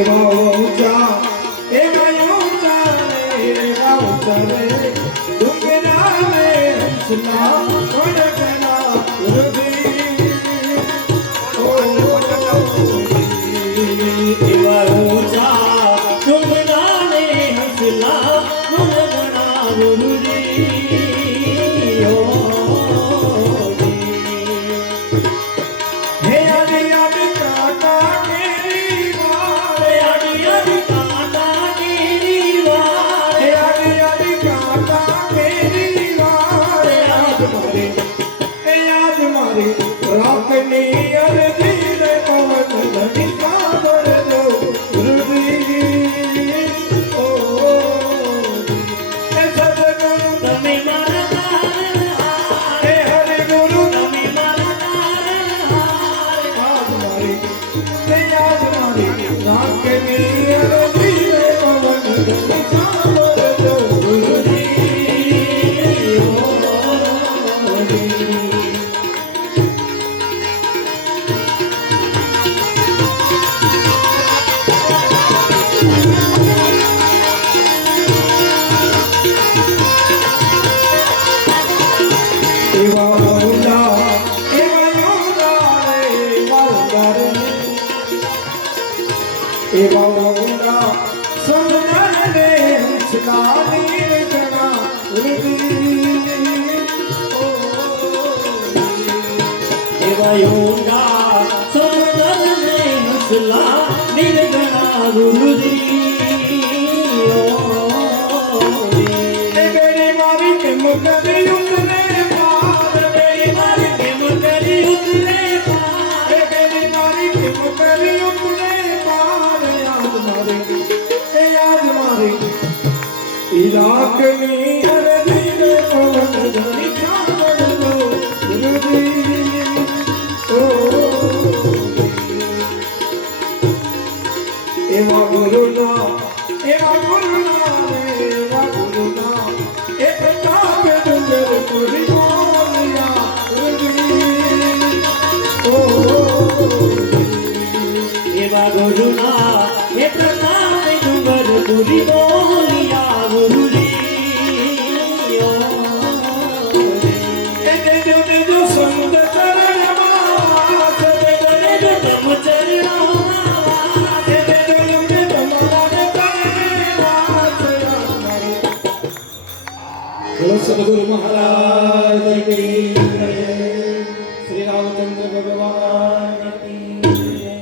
એવા ઊંચા રે ડુંગરા રે હંસના વડગણા એવા ઊંચા ડુંગરા રે હંસના વડગણા રાખની અરજી રે પવન ધની સાંભળ દો ગુરુજી ઓ એ સદગુરુ તમે મારા તારણહાર હે હરિ ગુરુ તમે મારા તારણહાર આજ મારી તે યાદ મારી રાખની અરજી રે પવન ધની સાંભળ દો ગુરુજી ઓ એવા સમજણ ને હંસલાની જણા એવા યોગા સમજને હસલા નિર્ગણા ગુરુજી બેડી મારી કેમ કરી ઉતરે પાર બેડી મારી કેમ કરી ઉતરે પાર બેડી મારી કેમ કરી ઉતરે પાર યાદ મારી ઈલાકની અરજી રે પવન ધની સાંભળ દો ગુરુજી ઓ એવા ગુરુના રે એવા ગુરુના એ પ્રતાપ ડુંગર પુરી બોલિયા ગુરુજી ઓ એવા ગુરુના એ પ્રતાપ ડુંગર પુરી બોલિયા ગુરુજી દેજો સંત ચરણમાં દેજો તમ ચરણમાં દેજો અમને તમારા ચરણમાં બોલો સદગુરુ મહારાજ કી જય શ્રી રામચંદ્ર ભગવાન કી જય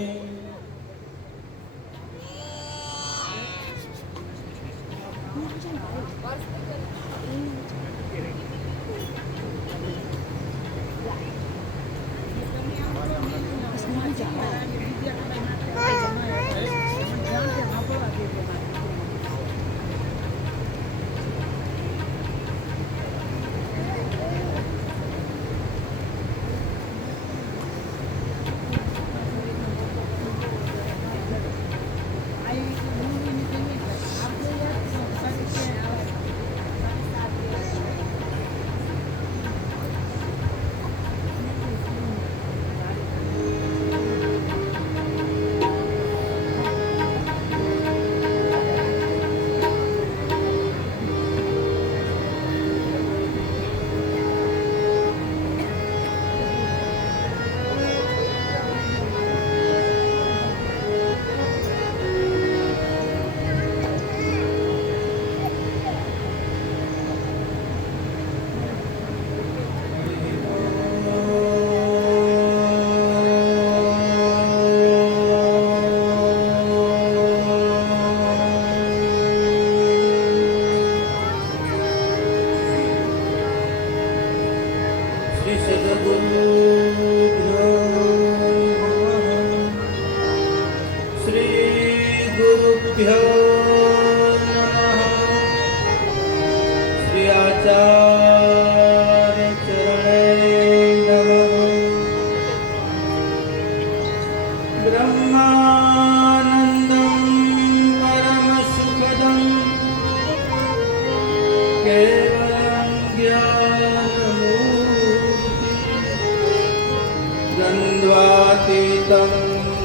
द्वन्द्वातीतं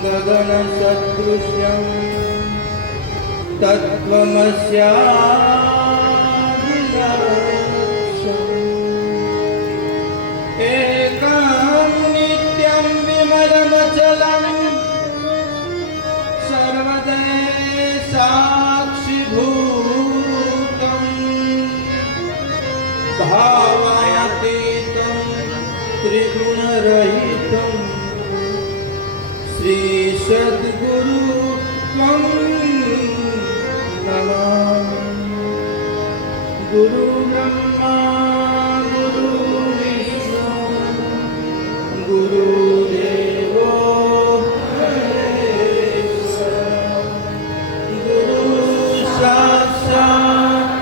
गगनसदृश्यं तत्त्वमस्यादिलक्ष्यम् एकं नित्यं विमलमचलं सर्वदा साक्षिभूतं भावातीतं त्रिगुणरहितं श्री सद्गुरु त्वं नमामि। गुरु ब्रह्मा गुरु विष्णु गुरुदेवो महेश्वरः गुरु साक्षात्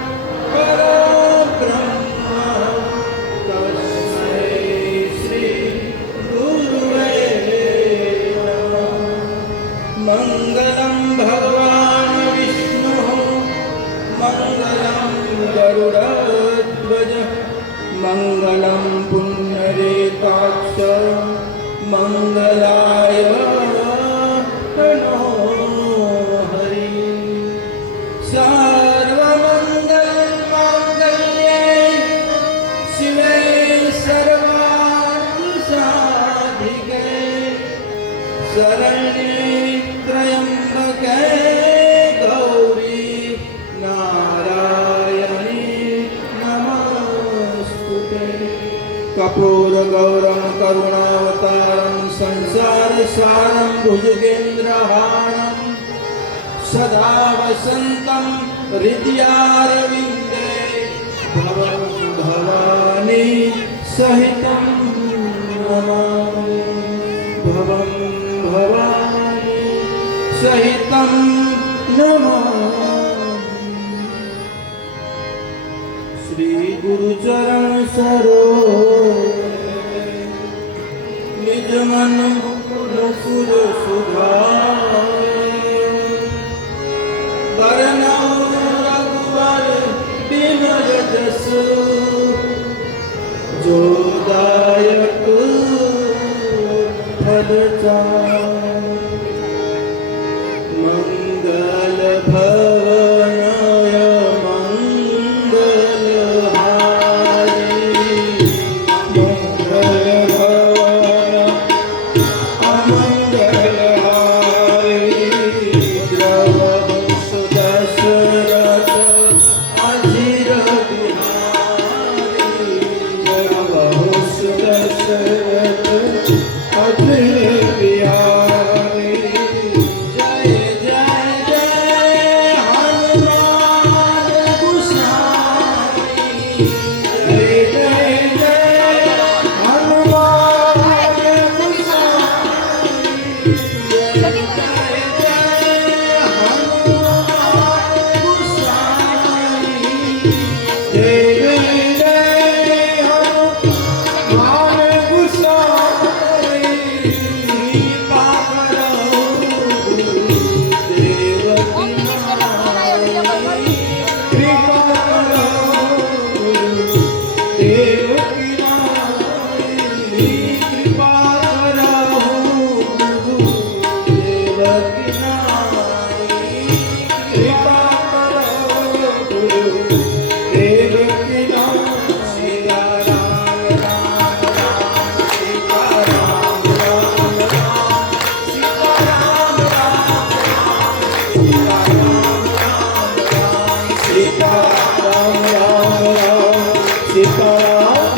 परब्रह्म तस्मै श्री गुरुवे नमः। मङ्गलं भगवान् विष्णुः मङ्गलं गरुडध्वज मङ्गलं पुण्डरीकाक्ष मङ्गलाय तनो हरि। सर्वमङ्गलमाङ्गल्ये शिवे सर्वार्थसाधिके शरण्ये त्र्यम्बके गौरी नारायणी नमोस्तुते। कपूरगौरं करुणावतारं संसारसारं भुजगेन्द्रहारं सदा वसन्तं हृदयारविन्दे भवं भवानी सहितं नमामि। भवं भवानी सहितं नमामि। श्री गुरुचरण सरोज निज मन मुकुर सुधारे बरनौ रघुवर बिमल जसु जो दायक फल चारि। मंगल भवनय मंगलहारी मंगल भवन अमंगलहारी द्रवहुष दशरथ अधीर बिहारी द्रवहुष दशरथ अधीर बिहारी। जय जय जय हनुमान गोसाई जय जय जय हनुमान गोसाई जय जय जय हनुमान गोसाई जय जय जय हनुमान गोसाई। कृपा करो गुरुदेव की नाई कृपा करो गुरुदेव की नाई कृपा करो गुरुदेव की नाई कृपा करो गुरुदेव की नाई। सीता राम राम राम सीता राम राम राम सीता राम राम राम सीता राम राम राम सीता राम राम राम सीता राम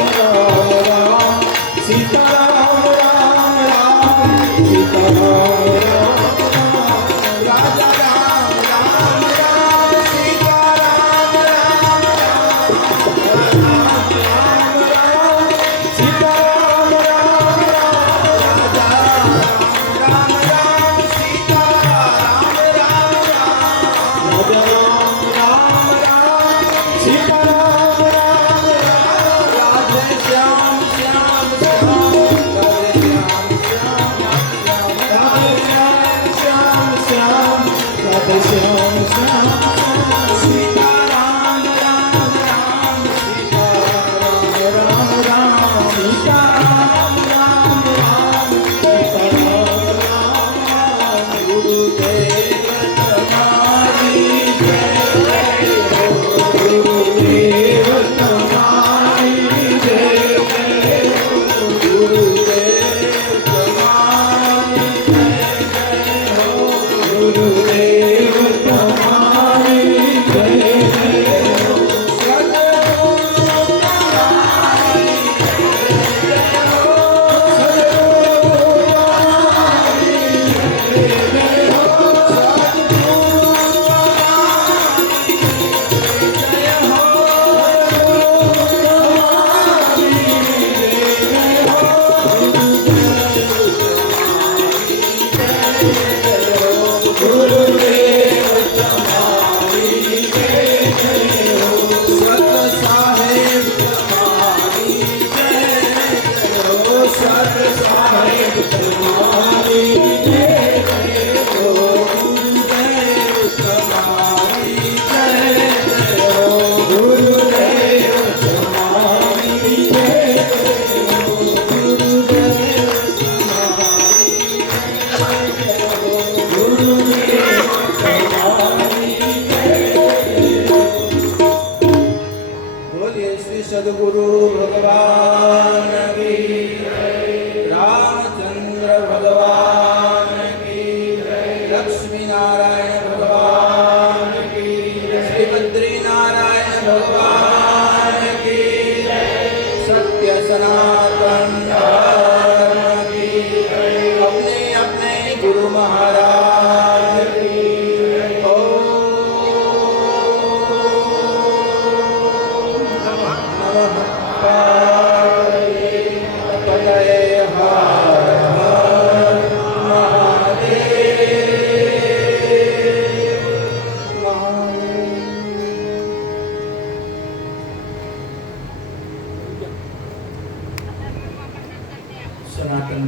સદગુરુ ભગવાન કી જય, રામચંદ્ર ભગવાન કી જય, લક્ષ્મી નારાયણ ભગવાન કી જય, શ્રી બદ્રીનારાયણ ભગવાન કી જય, સત્ય સનાતન ધર્મ કી જય, अपने अपने गुरु महाराज की जय। ओम नमः पार्वती पतये हर हर सनातन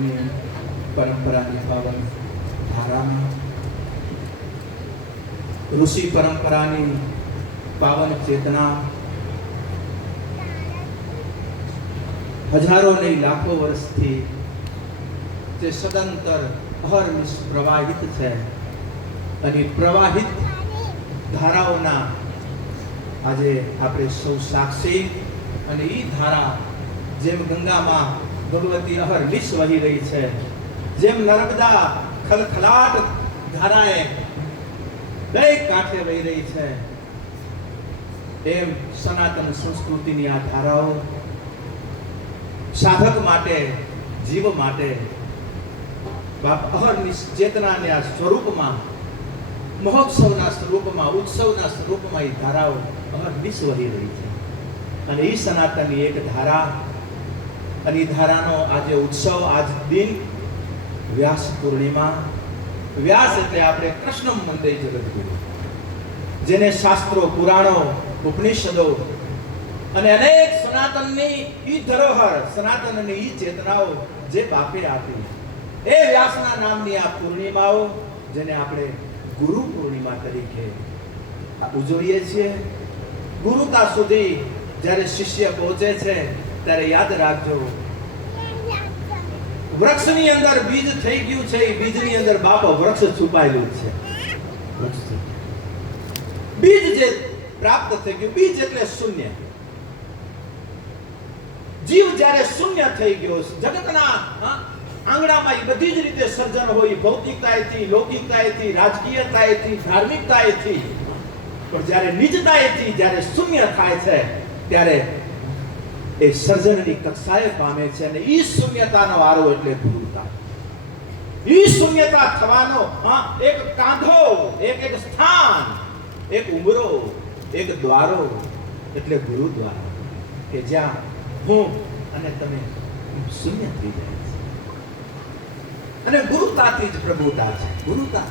परंपराની પાવન ધારામાં ઋષિ પરંપરાની પાવન ચેતના હજારો નહીં લાખો વર્ષથી જે સદંતર અહર્નિશ પ્રવાહિત છે અને પ્રવાહિત ધારાઓના આજે આપણે સૌ સાક્ષી અને ઈ ધારા જેમ ગંગામાં ભગવતી અહર્નિશ વહી રહી છે, જેમ નર્મદા ખલખલાટ ધારાએ દરેક કાંઠે વહી રહી છે, એમ સનાતન સંસ્કૃતિની આ ધારાઓ સાધક માટે, જીવ માટે બાપ અહર્નિશ ચેતનાને આ સ્વરૂપમાં, મહોત્સવના સ્વરૂપમાં, ઉત્સવના સ્વરૂપમાં એ ધારાઓ અહર્નિશ વહી રહી છે. અને એ સનાતનની એક ધારા અને એ ધારાનો આજે ઉત્સવ, આજ દિન વ્યાસ પૂર્ણિમા. વ્યાસ એટલે આપણે કૃષ્ણ મંદિર જગતગુરુ, જેને શાસ્ત્રો, પુરાણો, ઉપનિષદો અને અનેક સનાતનની ઈ ધરોહર, સનાતનની ઈ ચેતનાઓ જે બાપે આપી, એ વ્યાસના નામની આ પૂર્ણિમાઓ જેને આપણે ગુરુ પૂર્ણિમા તરીકે ઉજવીએ છીએ. ગુરુતા સુધી જ્યારે શિષ્ય પહોંચે છે ત્યારે યાદ રાખજો, વૃક્ષની અંદર બીજ થઈ ગયું છે, એ બીજની અંદર બાપ વૃક્ષ છુપાયેલું છે. બીજ જે પ્રાપ્ત થઈ ગયું, બીજ એટલે શૂન્ય. જીવ જ્યારે શૂન્ય થઈ ગયો, જગતના આંગણામાં એ બધી જ રીતે સર્જન હોય, ભૌતિકતાએથી, લૌકિકતાએથી, રાજકીયતાએથી, ધાર્મિકતાએથી, પણ જ્યારે નિજતાએથી જ્યારે શૂન્ય થાય છે ત્યારે એ સર્જનની કક્ષાએ પામે છે. અને ઈ શૂન્યતાનો આરો એટલે ગુરુતા. ઈ શૂન્યતા થવાનો એક કાંધો, એક સ્થાન, એક ઉમરો, એક દ્વારો એટલે ગુરુદ્વારા, કે જ્યાં હું અને તમે શૂન્ય થઈ જાય છે. અને ગુરુતાથી જ પ્રભુતા છે. ગુરુતા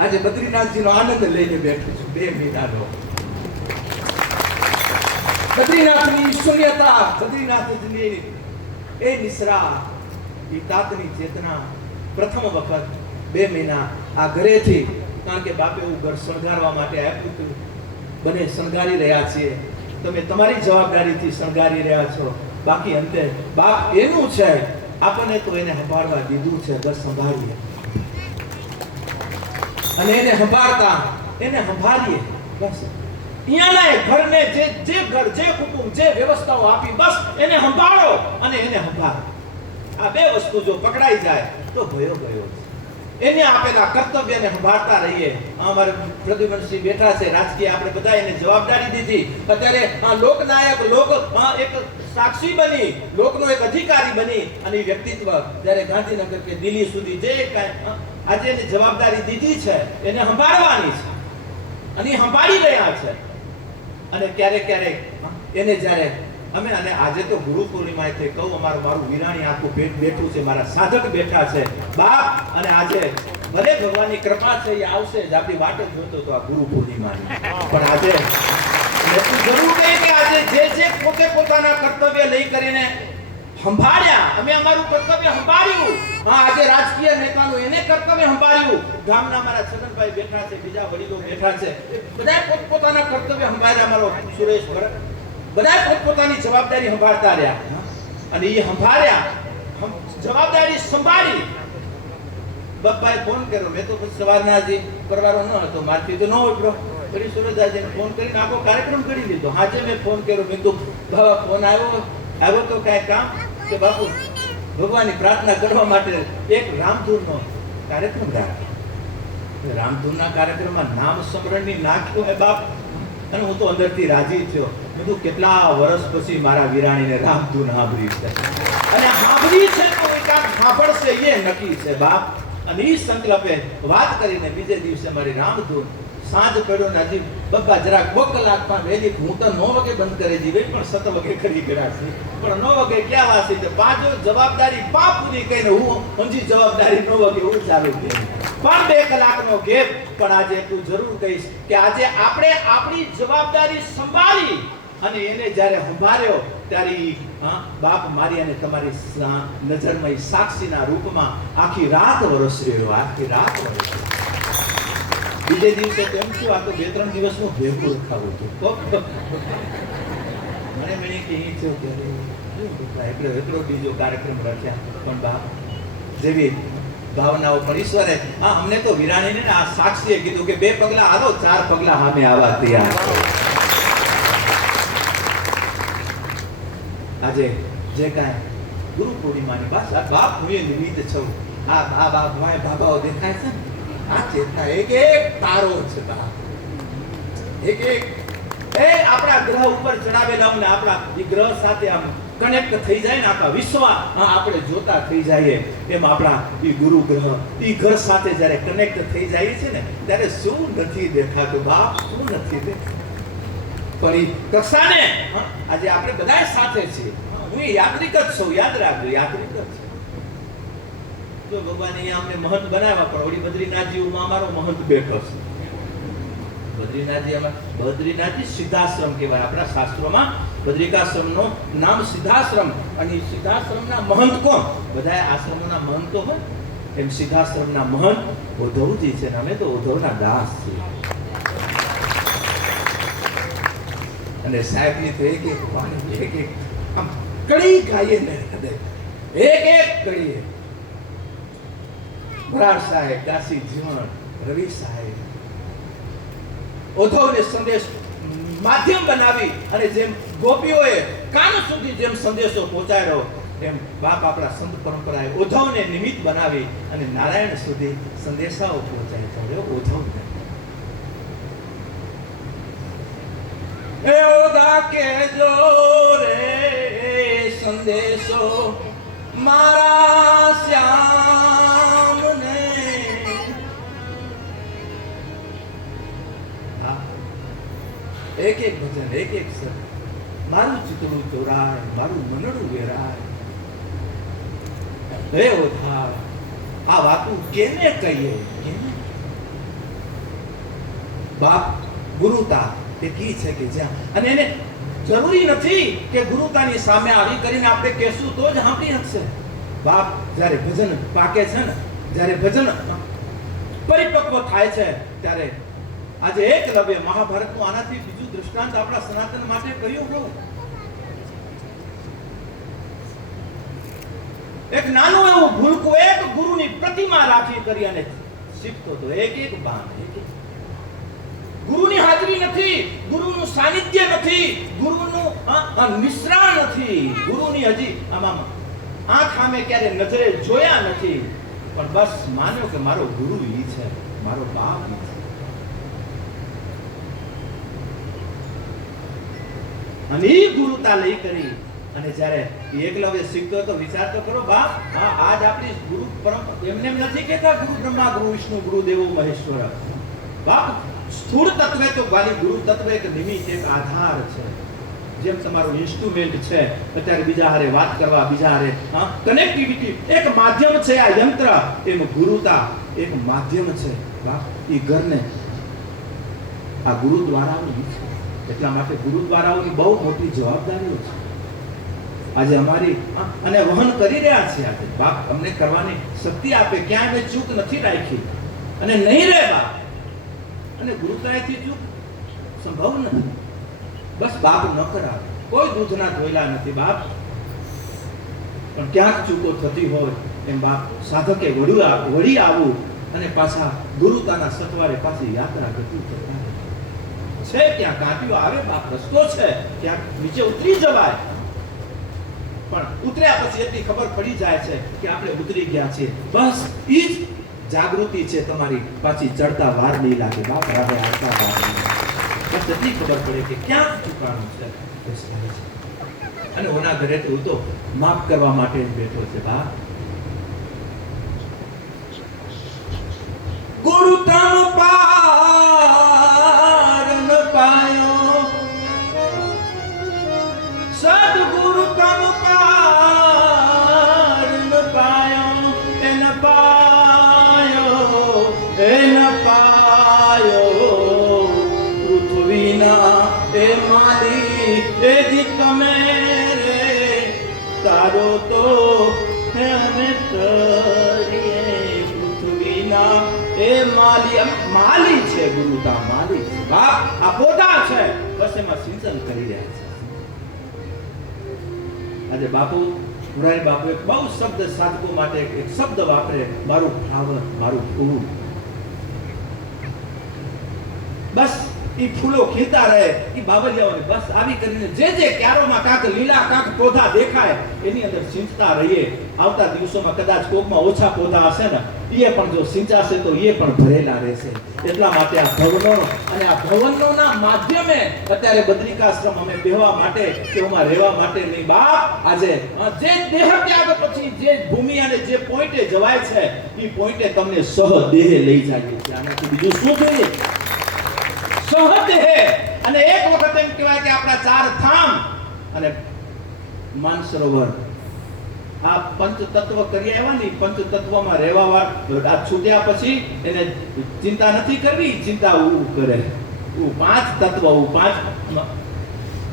આજે બદ્રીનાથજીનો આનંદ લઈને બેઠો છું 2 મહિનાનો. બદ્રીનાથની શૂન્યતા, બદ્રીનાથની એ નિસરા, એ તાતની ચેતના પ્રથમ વખત 2 મહિના આ ઘરેથી, કારણ કે બાપે એવું ઘર શણગારવા માટે આપ્યું હતું, બને શણગારી રહ્યા છીએ, તમે તમારી જવાબદારીથી શણગારી રહ્યા છો. બાકી અંતે બાપ એનું છે, આપણને તો એને સંભાળવા દીધું છે, બસ સંભાળીએ. અને એને સંભાળતા, એને સંભાળીએ બસ. અહીંયાના ઘરને જે ઘર, જે કુટુંબ, જે વ્યવસ્થાઓ આપી, બસ એને સંભાળો અને એને સંભાળો. આ 2 વસ્તુ જો પકડાઈ જાય તો ભયો ગયો છે. એને આપેલા કર્તવ્યને સંભાળતા રહીએ. અમારે પ્રદ્યુમનસિંહ બેઠા છે, રાજકીય આપણે બધા એને જવાબદારી દીધી. અત્યારે આ લોકનાયક, એક સાક્ષી બની, લોકનો એક અધિકારી બની અને એ વ્યક્તિત્વ જ્યારે ગાંધીનગર કે દિલ્હી સુધી જે કાંઈ આજે એને જવાબદારી દીધી છે એને સંભાળવાની છે અને એ સંભાળી રહ્યા છે. અને ક્યારેક ક્યારેક એને જ્યારે અમે, અને આજે તો ગુરુ પૂર્ણિમાએ થઈ કહું, મારું વિરાણી આખું પેટ બેઠું છે, મારા સાધક બેઠા છે બાપ. અને આજે ભલે ભગવાનની કૃપા છે, એ આવશે જ, આપણી વાટ જ જોતો તો આ ગુરુ પૂર્ણિમાની. પણ આજે એટલું જરૂર નહીં કે આજે જે પોતે પોતાના કર્તવ્ય લઈ કરીને સંભાળ્યા, અમે અમારું કર્તવ્ય સંભાળ્યું. આજે રાજકીય નેતાનું એને કર્તવ્ય સંભાળ્યું. ગામના મારા છગનભાઈ બેઠા છે, બીજા વડીલો બેઠા છે, બધા પોતપોતાના કર્તવ્ય સંભાળ્યા. મારો સુરેશ ભરત, બધા પોતપોતાની જવાબદારી સંભાળતા રહ્યા. અને એ સંભાળ્યા, જવાબદારી સંભાળી. બપ્પાએ ફોન કર્યો, મેં તો સવારના જે પરવારો ન હતો, મારથી તો ન ઉપડ્યો. ફરી સુરજદાસજીને ફોન કરીને આખો કાર્યક્રમ કરી લીધો. આજે મેં ફોન કર્યો, મેં કીધું બાબા ફોન આવ્યો તો કાંઈ કામ? કે બાપુ ભગવાનની પ્રાર્થના કરવા માટે એક રામધૂનનો કાર્યક્રમ રાખ્યો. રામધૂનના કાર્યક્રમમાં નામ સ્મરણની નાખ્યો હે બાપ, અને હું તો અંદરથી રાજી થયો. મેં કીધું કેટલા વર્ષ પછી મારા વીરાણીને રામધૂન સાંભળી છે, અને સાંભળી છે તો એકાદ સાંભળશે એ નક્કી છે બાપ. અને એ સંકલ્પે વાત કરીને બીજે દિવસે મારી રામધૂન સાંજ પડ્યો ને હજી બપ્પા જરાક 2 કલાકમાં વહેલી, હું તો 9 વાગે બંધ કરી દીધી, પણ 7 વાગે કરી ગરાશે, પણ 9 વાગે ક્યાં વાસી તે પાછો જવાબદારી પાપ પૂરી કહીને હું હજી જવાબદારી 9 વાગે હું ચાલુ કરી. પણ 2 કલાકનો ગેપ. પણ આજે એટલું જરૂર કહીશ કે આજે આપણે આપણી જવાબદારી સંભાળી અને એને જ્યારે સંભાળ્યો ત્યારે બાપ મારી અને તમારી નજરમાં સાક્ષીના રૂપમાં આખી રાત વરસ્યો, આખી રાત વરસ્યો. બીજે દિવસે તેમ શું આ તો 2-3 દિવસનું ભેગું રખાવું હતું. મને કે અહીં થયો ત્યારે એટલો બીજો કાર્યક્રમ રાખ્યા. પણ બાપ જેવી ભાવનાઓ પણ ઈશ્વરે અમને તો વિરાણીને આ સાક્ષીએ કીધું કે 2 પગલા હાલો, 4 પગલા સામે આવવા તૈયાર. આજે જે કાંઈ ગુરુ પૂર્ણિમાની બાપ હું એ નિમિત્ત છું. આ બાબાઓ દેખાય છે ને, આ ચેતના એક તારો છે બાપ. એક એ આપણા ગ્રહ ઉપર ચડાવેલા અમને આપણા એ ગ્રહ સાથે આમ કનેક્ટ થઈ જાય ને, આખા વિશ્વમાં આપણે જોતા થઈ જઈએ એમ આપણા એ ગુરુ ગ્રહ એ ઘર સાથે જ્યારે કનેક્ટ થઈ જાય છે ને, ત્યારે શું નથી દેખાતું બાપ, શું નથી દેખાતું. પણ એ કક્ષાને આજે આપણે બધા સાથે છીએ. હું યાત્રિક જ છું, યાદ રાખજો, યાત્રિક જ છું. જો ભગવાને અહીંયા અમને મહંત બનાવ્યા, પણ વળી બદ્રીનાથજીમાં અમારો મહંત બેઠો છે. બદ્રીનાથજી સિદ્ધાશ્રમ કહેવાય. આપણા શાસ્ત્રોમાં બદ્રિકાશ્રમનો નામ સિદ્ધાશ્રમ, અને સિદ્ધાશ્રમના મહંત કોણ? બધા આશ્રમોના મહંતો હોય એમ સિદ્ધાશ્રમના મહંત ઉદ્ધવજી છે, અમે તો ઉદ્ધવના દાસ છીએ. અને સાહેબની તો એક વાણી, એક આમ કડી ગાઈએ ને હૃદય, એક કડીએ. મોરાર સાહેબ, દાસી જીવન, રવિ સાહેબ ઉદ્ધવને સંદેશ માધ્યમ બનાવી અને જેમ ગોપીઓએ કાન સુધી જેમ સંદેશો પહોંચાડ્યો, એમ બાપ આપણા સંત પરંપરાએ ઉદ્ધવને નિમિત્ત બનાવી અને નારાયણ સુધી સંદેશાઓ પહોંચાડ્યો. ઉદ્ધવ એ ઓદા કે જો રે સંદેશો મારા શ્યામને. એક ભજન, એક સર, મારું ચિતડું ચોરાય, મારું મનડું વેરાય. હે ઓધા આ વાતું કેને કહીએ? બાપ ગુરુતા એ કી છે કે જ્યાં, અને એને જરૂરી નથી કે ગુરુતાની સામે આવી કરીને આપણે કહેશું તો જ સાંભળી શકશે. બાપ જ્યારે ભજન પાકે છે ને, જ્યારે ભજન પરિપક્વ થાય છે, ત્યારે આજે એકલવ્ય મહાભારતનું આનાથી બીજું દૃષ્ટાંત આપણા સનાતન માટે કર્યું હોય. એક નાનું એવું ભૂલકું એક ગુરુની પ્રતિમા રાખી કરી અને શીખતો હતો. એક બાણ, ગુરુની હાજરી નથી, ગુરુનું સાનિધ્ય નથી, ગુરુનું નિશ્રાણ નથી, ગુરુની હજી આમાં આંખ સામે ક્યારે નજરે જોયા નથી, પણ બસ માન્યો કે મારો ગુરુ ઈ છે, મારો બાપ ઈ છે. અને એ ગુરુતા લઈ કરી અને જ્યારે એકલવ્ય શીખતો હતો, વિચાર તો કરો બાપ, આજ આપણી ગુરુ પરંપરા એમને એમ નથી કહેતા ગુરુ બ્રહ્મા, ગુરુ વિષ્ણુ, ગુરુ દેવો મહેશ્વર. બાપ સ્થૂળ તત્વે તો ગાલી ગુરુ તત્વ એક નિમિત્ત, એક આધાર છે. જેમ તમારું ઇન્સ્ટ્રુમેન્ટ છે, અત્યારે બીજા હારે વાત કરવા, બીજા હારે કનેક્ટિવિટી એક માધ્યમ છે આ યંત્ર, એમ ગુરુતા એક માધ્યમ છે. બાપ એ ઘરને આ ગુરુદ્વારાઓની છે. એટલા માટે ગુરુદ્વારાઓની બહુ મોટી જવાબદારીઓ છે આજે અમારી, અને વહન કરી રહ્યા છે. આજે બાપ અમને કરવાની શક્તિ આપે, ક્યાં અમે ચૂક નથી રાખી અને નહીં રહે બાપ. અને ગુરુતાએથી ચૂક સંભવ નથી. બસ બાપ ન કરાવે, કોઈ દૂધના ધોયલા નથી બાપ. પણ ક્યાંક ચૂકો થતી હોય એમ બાપ સાધકે વળી આવવું અને પાછા ગુરુતાના સત્વારે પાછી યાત્રા કરતી. છે ક્યાં કાંટીઓ આવે બાપ રસ્તો છે ક્યાં નીચે ઉતરી જવાય પણ ઉતર્યા પછી એટલી ખબર પડી જાય છે કે આપણે ઉતરી ગયા છીએ બસ ઈ જ જાગૃતિ છે તમારી પાછી ચડતા વાર નહીં લાગે બાપ રાવે આવતા વાર નહીં લાગે. બસ એટલી ખબર પડે કે ક્યાં ચૂકવાનું છે બસ આવે છે. અને ઓના ઘરે તો હું તો માફ કરવા માટે જ બેઠો છે બાપ. ગુરુ તમ પારન પાયો સદગુરુ તમ પારન પાયો એન પાયો પૃથ્વીના એ માલી એ જી તમે રે તારો તો હે અમે કરીએ પૃથ્વીના એ માલી છે ગુરુતા માલી છે બાપ આ પોતા છે બસ એમાં સિંચન કરી રહ્યા છે. આજે બાપુ મુરારી બાપુ એક બહુ શબ્દ સાધકો માટે એક શબ્દ વાપરે મારું ફ્લાવર મારું ફૂલ. બસ ઈ ફૂલો ખીલતા રહે ઈ બાવલિયાઓને બસ આવી કરીને જે ક્યારોમાં કાંક લીલા કાંક પોધા દેખાય એની અંદર સિંચતા રહીએ. આવતા દિવસોમાં કદાચ કોકમાં ઓછા પોધા હશે ને એ પણ જો સિંચાશે તો એ પણ ભરેલા રહેશે. એટલા માટે આ ભવનો અને આ ભવનોના માધ્યમે અત્યારે બદ્રિકાશ્રમ અમે બેહવા માટે કે એમાં રહેવા માટે નહીં બાપ. આજે જે દેહ ત્યાગ પછી જે ભૂમિ અને જે પોઈન્ટે જવાય છે એ પોઈન્ટે તમને સહદેહ લઈ જાય છે. આનાથી બીજું શું જોઈએ? સહદેહ. અને એક વખત એમ કહેવાય કે આપણા ચાર ધામ અને માનસરોવર આ પંચ તત્વ કરી આવ્યા ને પંચ તત્વમાં રહેવા વાળા છૂટ્યા પછી એને ચિંતા નથી કરવી ચિંતા હું કરે પાંચ તત્વ પાંચ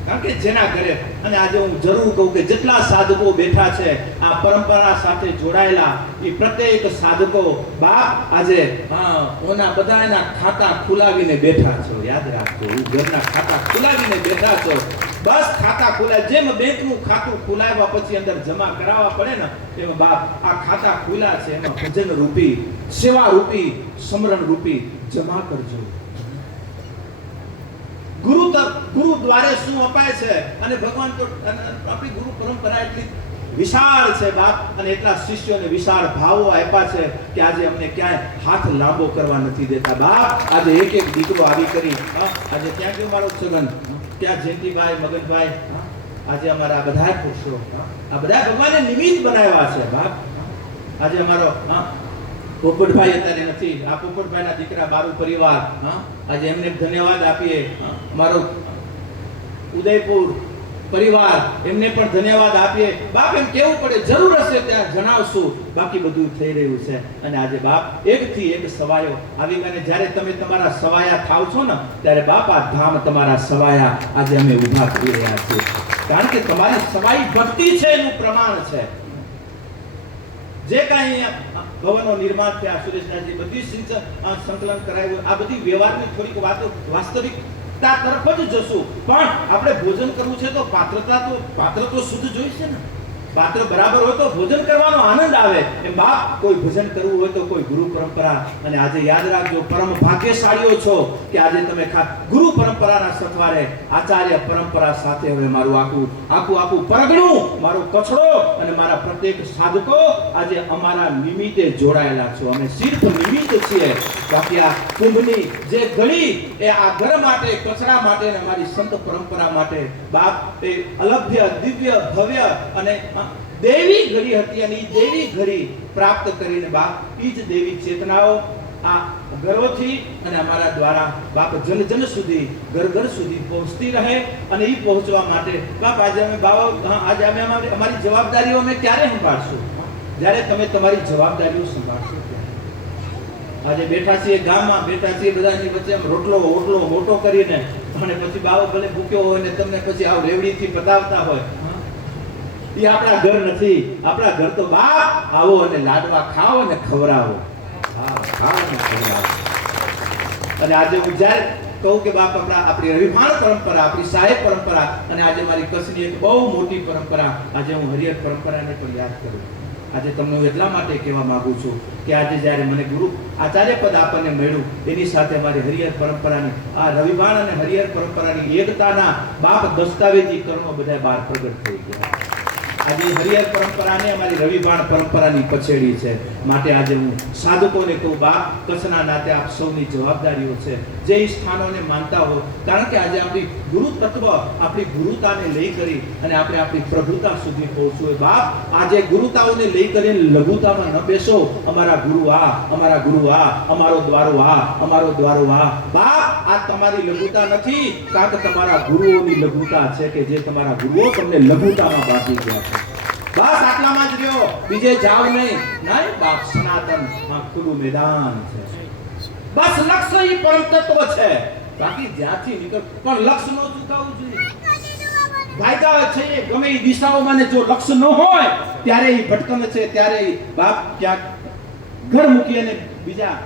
કારણ કે જેના ઘરે અને આજે હું જરૂર કહું કે જેટલા સાધકો બેઠા છે આ પરંપરા સાથે જોડાયેલા એ પ્રત્યેક સાધકો બાપ આજે ઓના બધાના ખાતા ખુલાવીને બેઠા છો. યાદ રાખજો ઘરના ખાતા ખુલાવીને બેઠા છો. બસ ખાતા ખુલાય જેમ બેંકનું ખાતું ખુલાવ્યા પછી અંદર જમા કરાવવા પડે ને એમ બાપ આ ખાતા ખુલા છે એમાં ભજન રૂપી સેવા રૂપી સમરણ રૂપી જમા કરજો. ગુરુ દ્વારે શું અપાય છે અને ભગવાન તો આપણી ગુરુ પરંપરા એટલી વિશાળ છે બાપ અને એટલા શિષ્યોને વિશાળ ભાવો આપ્યા છે કે આજે અમને ક્યાંય હાથ લાંબો કરવા નથી દેતા બાપ. આજે એક એક દીકરો આવી કરી આજે ક્યાં ગયો મારો છગન ત્યાં જયંતિભાઈ મગનભાઈ આજે અમારા બધા પુરુષો આ બધા ભગવાને નિમિત્ત બનાવ્યા છે બાપ. આજે અમારો પોપટભાઈ અત્યારે નથી આ પોપટભાઈના દીકરા બારુ પરિવાર આજે એમને ધન્યવાદ આપીએ. અમારો ઉદયપુર પરિવાર એમને પણ ધન્યવાદ આપીએ. બાપ એમ કેવું પડે જરૂર હશે ત્યાં જણાવશું બાકી બધું થઈ રહ્યું છે. અને આજે બાપ એકથી એક સવાયો આવી ગઈને જ્યારે તમે તમારા સવાયા થાવ છો ને ત્યારે બાપ આ ધામ તમારા સવાયા આજે અમે ઊભા કરી રહ્યા છીએ. કારણ કે તમારી સવાઈ ભક્તિ છે એનું પ્રમાણ છે. જે કાંઈ ભવનો નિર્માણ થયા સુરેશદાસજી બધી સંકલન કરાયું આ બધી વ્યવહારની થોડીક વાતો વાસ્તવિકતા તરફ જ જશું. પણ આપણે ભોજન કરવું છે તો પાત્ર તો શુદ્ધ જોઈશે ને. પાત્ર બરાબર હોય તો ભોજન કરવાનો આનંદ આવે. એમ બાપ કોઈ ભજન કરવું હોય તો કોઈ ગુરુ પરંપરા અને આજે યાદ રાખજો પરમ ભાગ્યશાળીઓ છો કે આજે તમે ગુરુ પરંપરાના સથવારે આચાર્ય પરંપરા સાથે હવે મારું આખું પરગણું મારો કચડો અને મારા પ્રત્યેક સાધકો આજે અમારા નિમિત્તે જોડાયેલા છો. અમે સિર્ફ નિમિત્ત છીએ. બાકી આ કુંભની જે ઘડી એ આ ઘર માટે કચરા માટે અને અમારી સંત પરંપરા માટે બાપ એ અલભ્ય દિવ્ય ભવ્ય અને દેવી ઘડી હતી અને એ દેવી ઘડી પ્રાપ્ત કરીને બાપ એ જ દેવી ચેતનાઓ આ ઘરોથી અને અમારા દ્વારા બાપ જન જન સુધી ઘર ઘર સુધી પહોંચતી રહે. અને એ પહોંચવા માટે બાપ આજે અમે આજે અમે અમારી જવાબદારીઓ અમે ક્યારે સંભાળશું? જ્યારે તમે તમારી જવાબદારીઓ સંભાળશો. આજે બેઠા છીએ ગામમાં બેઠા છીએ બધાની વચ્ચે રોટલો મોટો કરીને અને પછી બાવો ભલે ભૂખ્યો હોય ને તમને પછી આવ રેવડીથી પતાવતા હોય એ આપણા ઘર નથી. આપણા ઘર તો બાપ આવો અને લાડવા ખાઓ અને ખવડાવો. અને આજે હું જ્યારે કહું કે બાપ આપણી હરિભાણ પરંપરા આપણી સાહેબ પરંપરા અને આજે મારી કચ્છની એક બહુ મોટી પરંપરા આજે હું હરિહર પરંપરાને પણ યાદ કરું. આજે તમને હું એટલા માટે કહેવા માંગુ છું કે આજે જ્યારે મને ગુરુ આચાર્ય પદ આપણને મળ્યું એની સાથે મારી હરિહર પરંપરાની આ રવિવાણ અને હરિહર પરંપરાની એકતાના બાપ દસ્તાવેજીકરણો બધા બહાર પ્રગટ થઈ ગયા. આજે હરિહર પરંપરાને અમારી રવિવાણ પરંપરાની પછેડી છે. માટે આજે હું સાધકોને કહું, બાપ કચ્છના નાતે આપ સૌની જવાબદારીઓ છે જે સ્થાનોને માનતા હો, કારણ કે આજે આપણી ગુરુ તત્વ આપણી ગુરુતાને લઈ કરી અને આપણે આપણી પ્રભુતા સુધી પહોંચવું. બાપ આજે ગુરુતાઓને લઈ કરીને લઘુતામાં ન બેસો. અમારા ગુરુ આ, અમારા ગુરુ આ, અમારો દ્વારો આ, અમારો દ્વારો આ. બાપ આ તમારી લઘુતા નથી, કારણ કે તમારા ગુરુઓની લઘુતા છે કે જે તમારા ગુરુઓ તમને લઘુતામાં બાંધી ગયા છે. બસ આટલામાં જ રહ્યો, બીજે જાવ નહીં. નહીં બાપ, સનાતન માં ખુલ્લું મેદાન છે. બસ લક્ષ્ય ઈ પરમ તત્વ છે. બાકી જ્યાંથી નીકળ પણ લક્ષ્ય નો ચૂકાવવું જોઈએ. ભાગ્યા છે એ ગમે એ દિશાઓમાં ને જો લક્ષ્ય ન હોય ત્યારે ઈ ભટકન છે, ત્યારે ઈ બાપ ક્યાંક ઘર મૂકી અને બીજા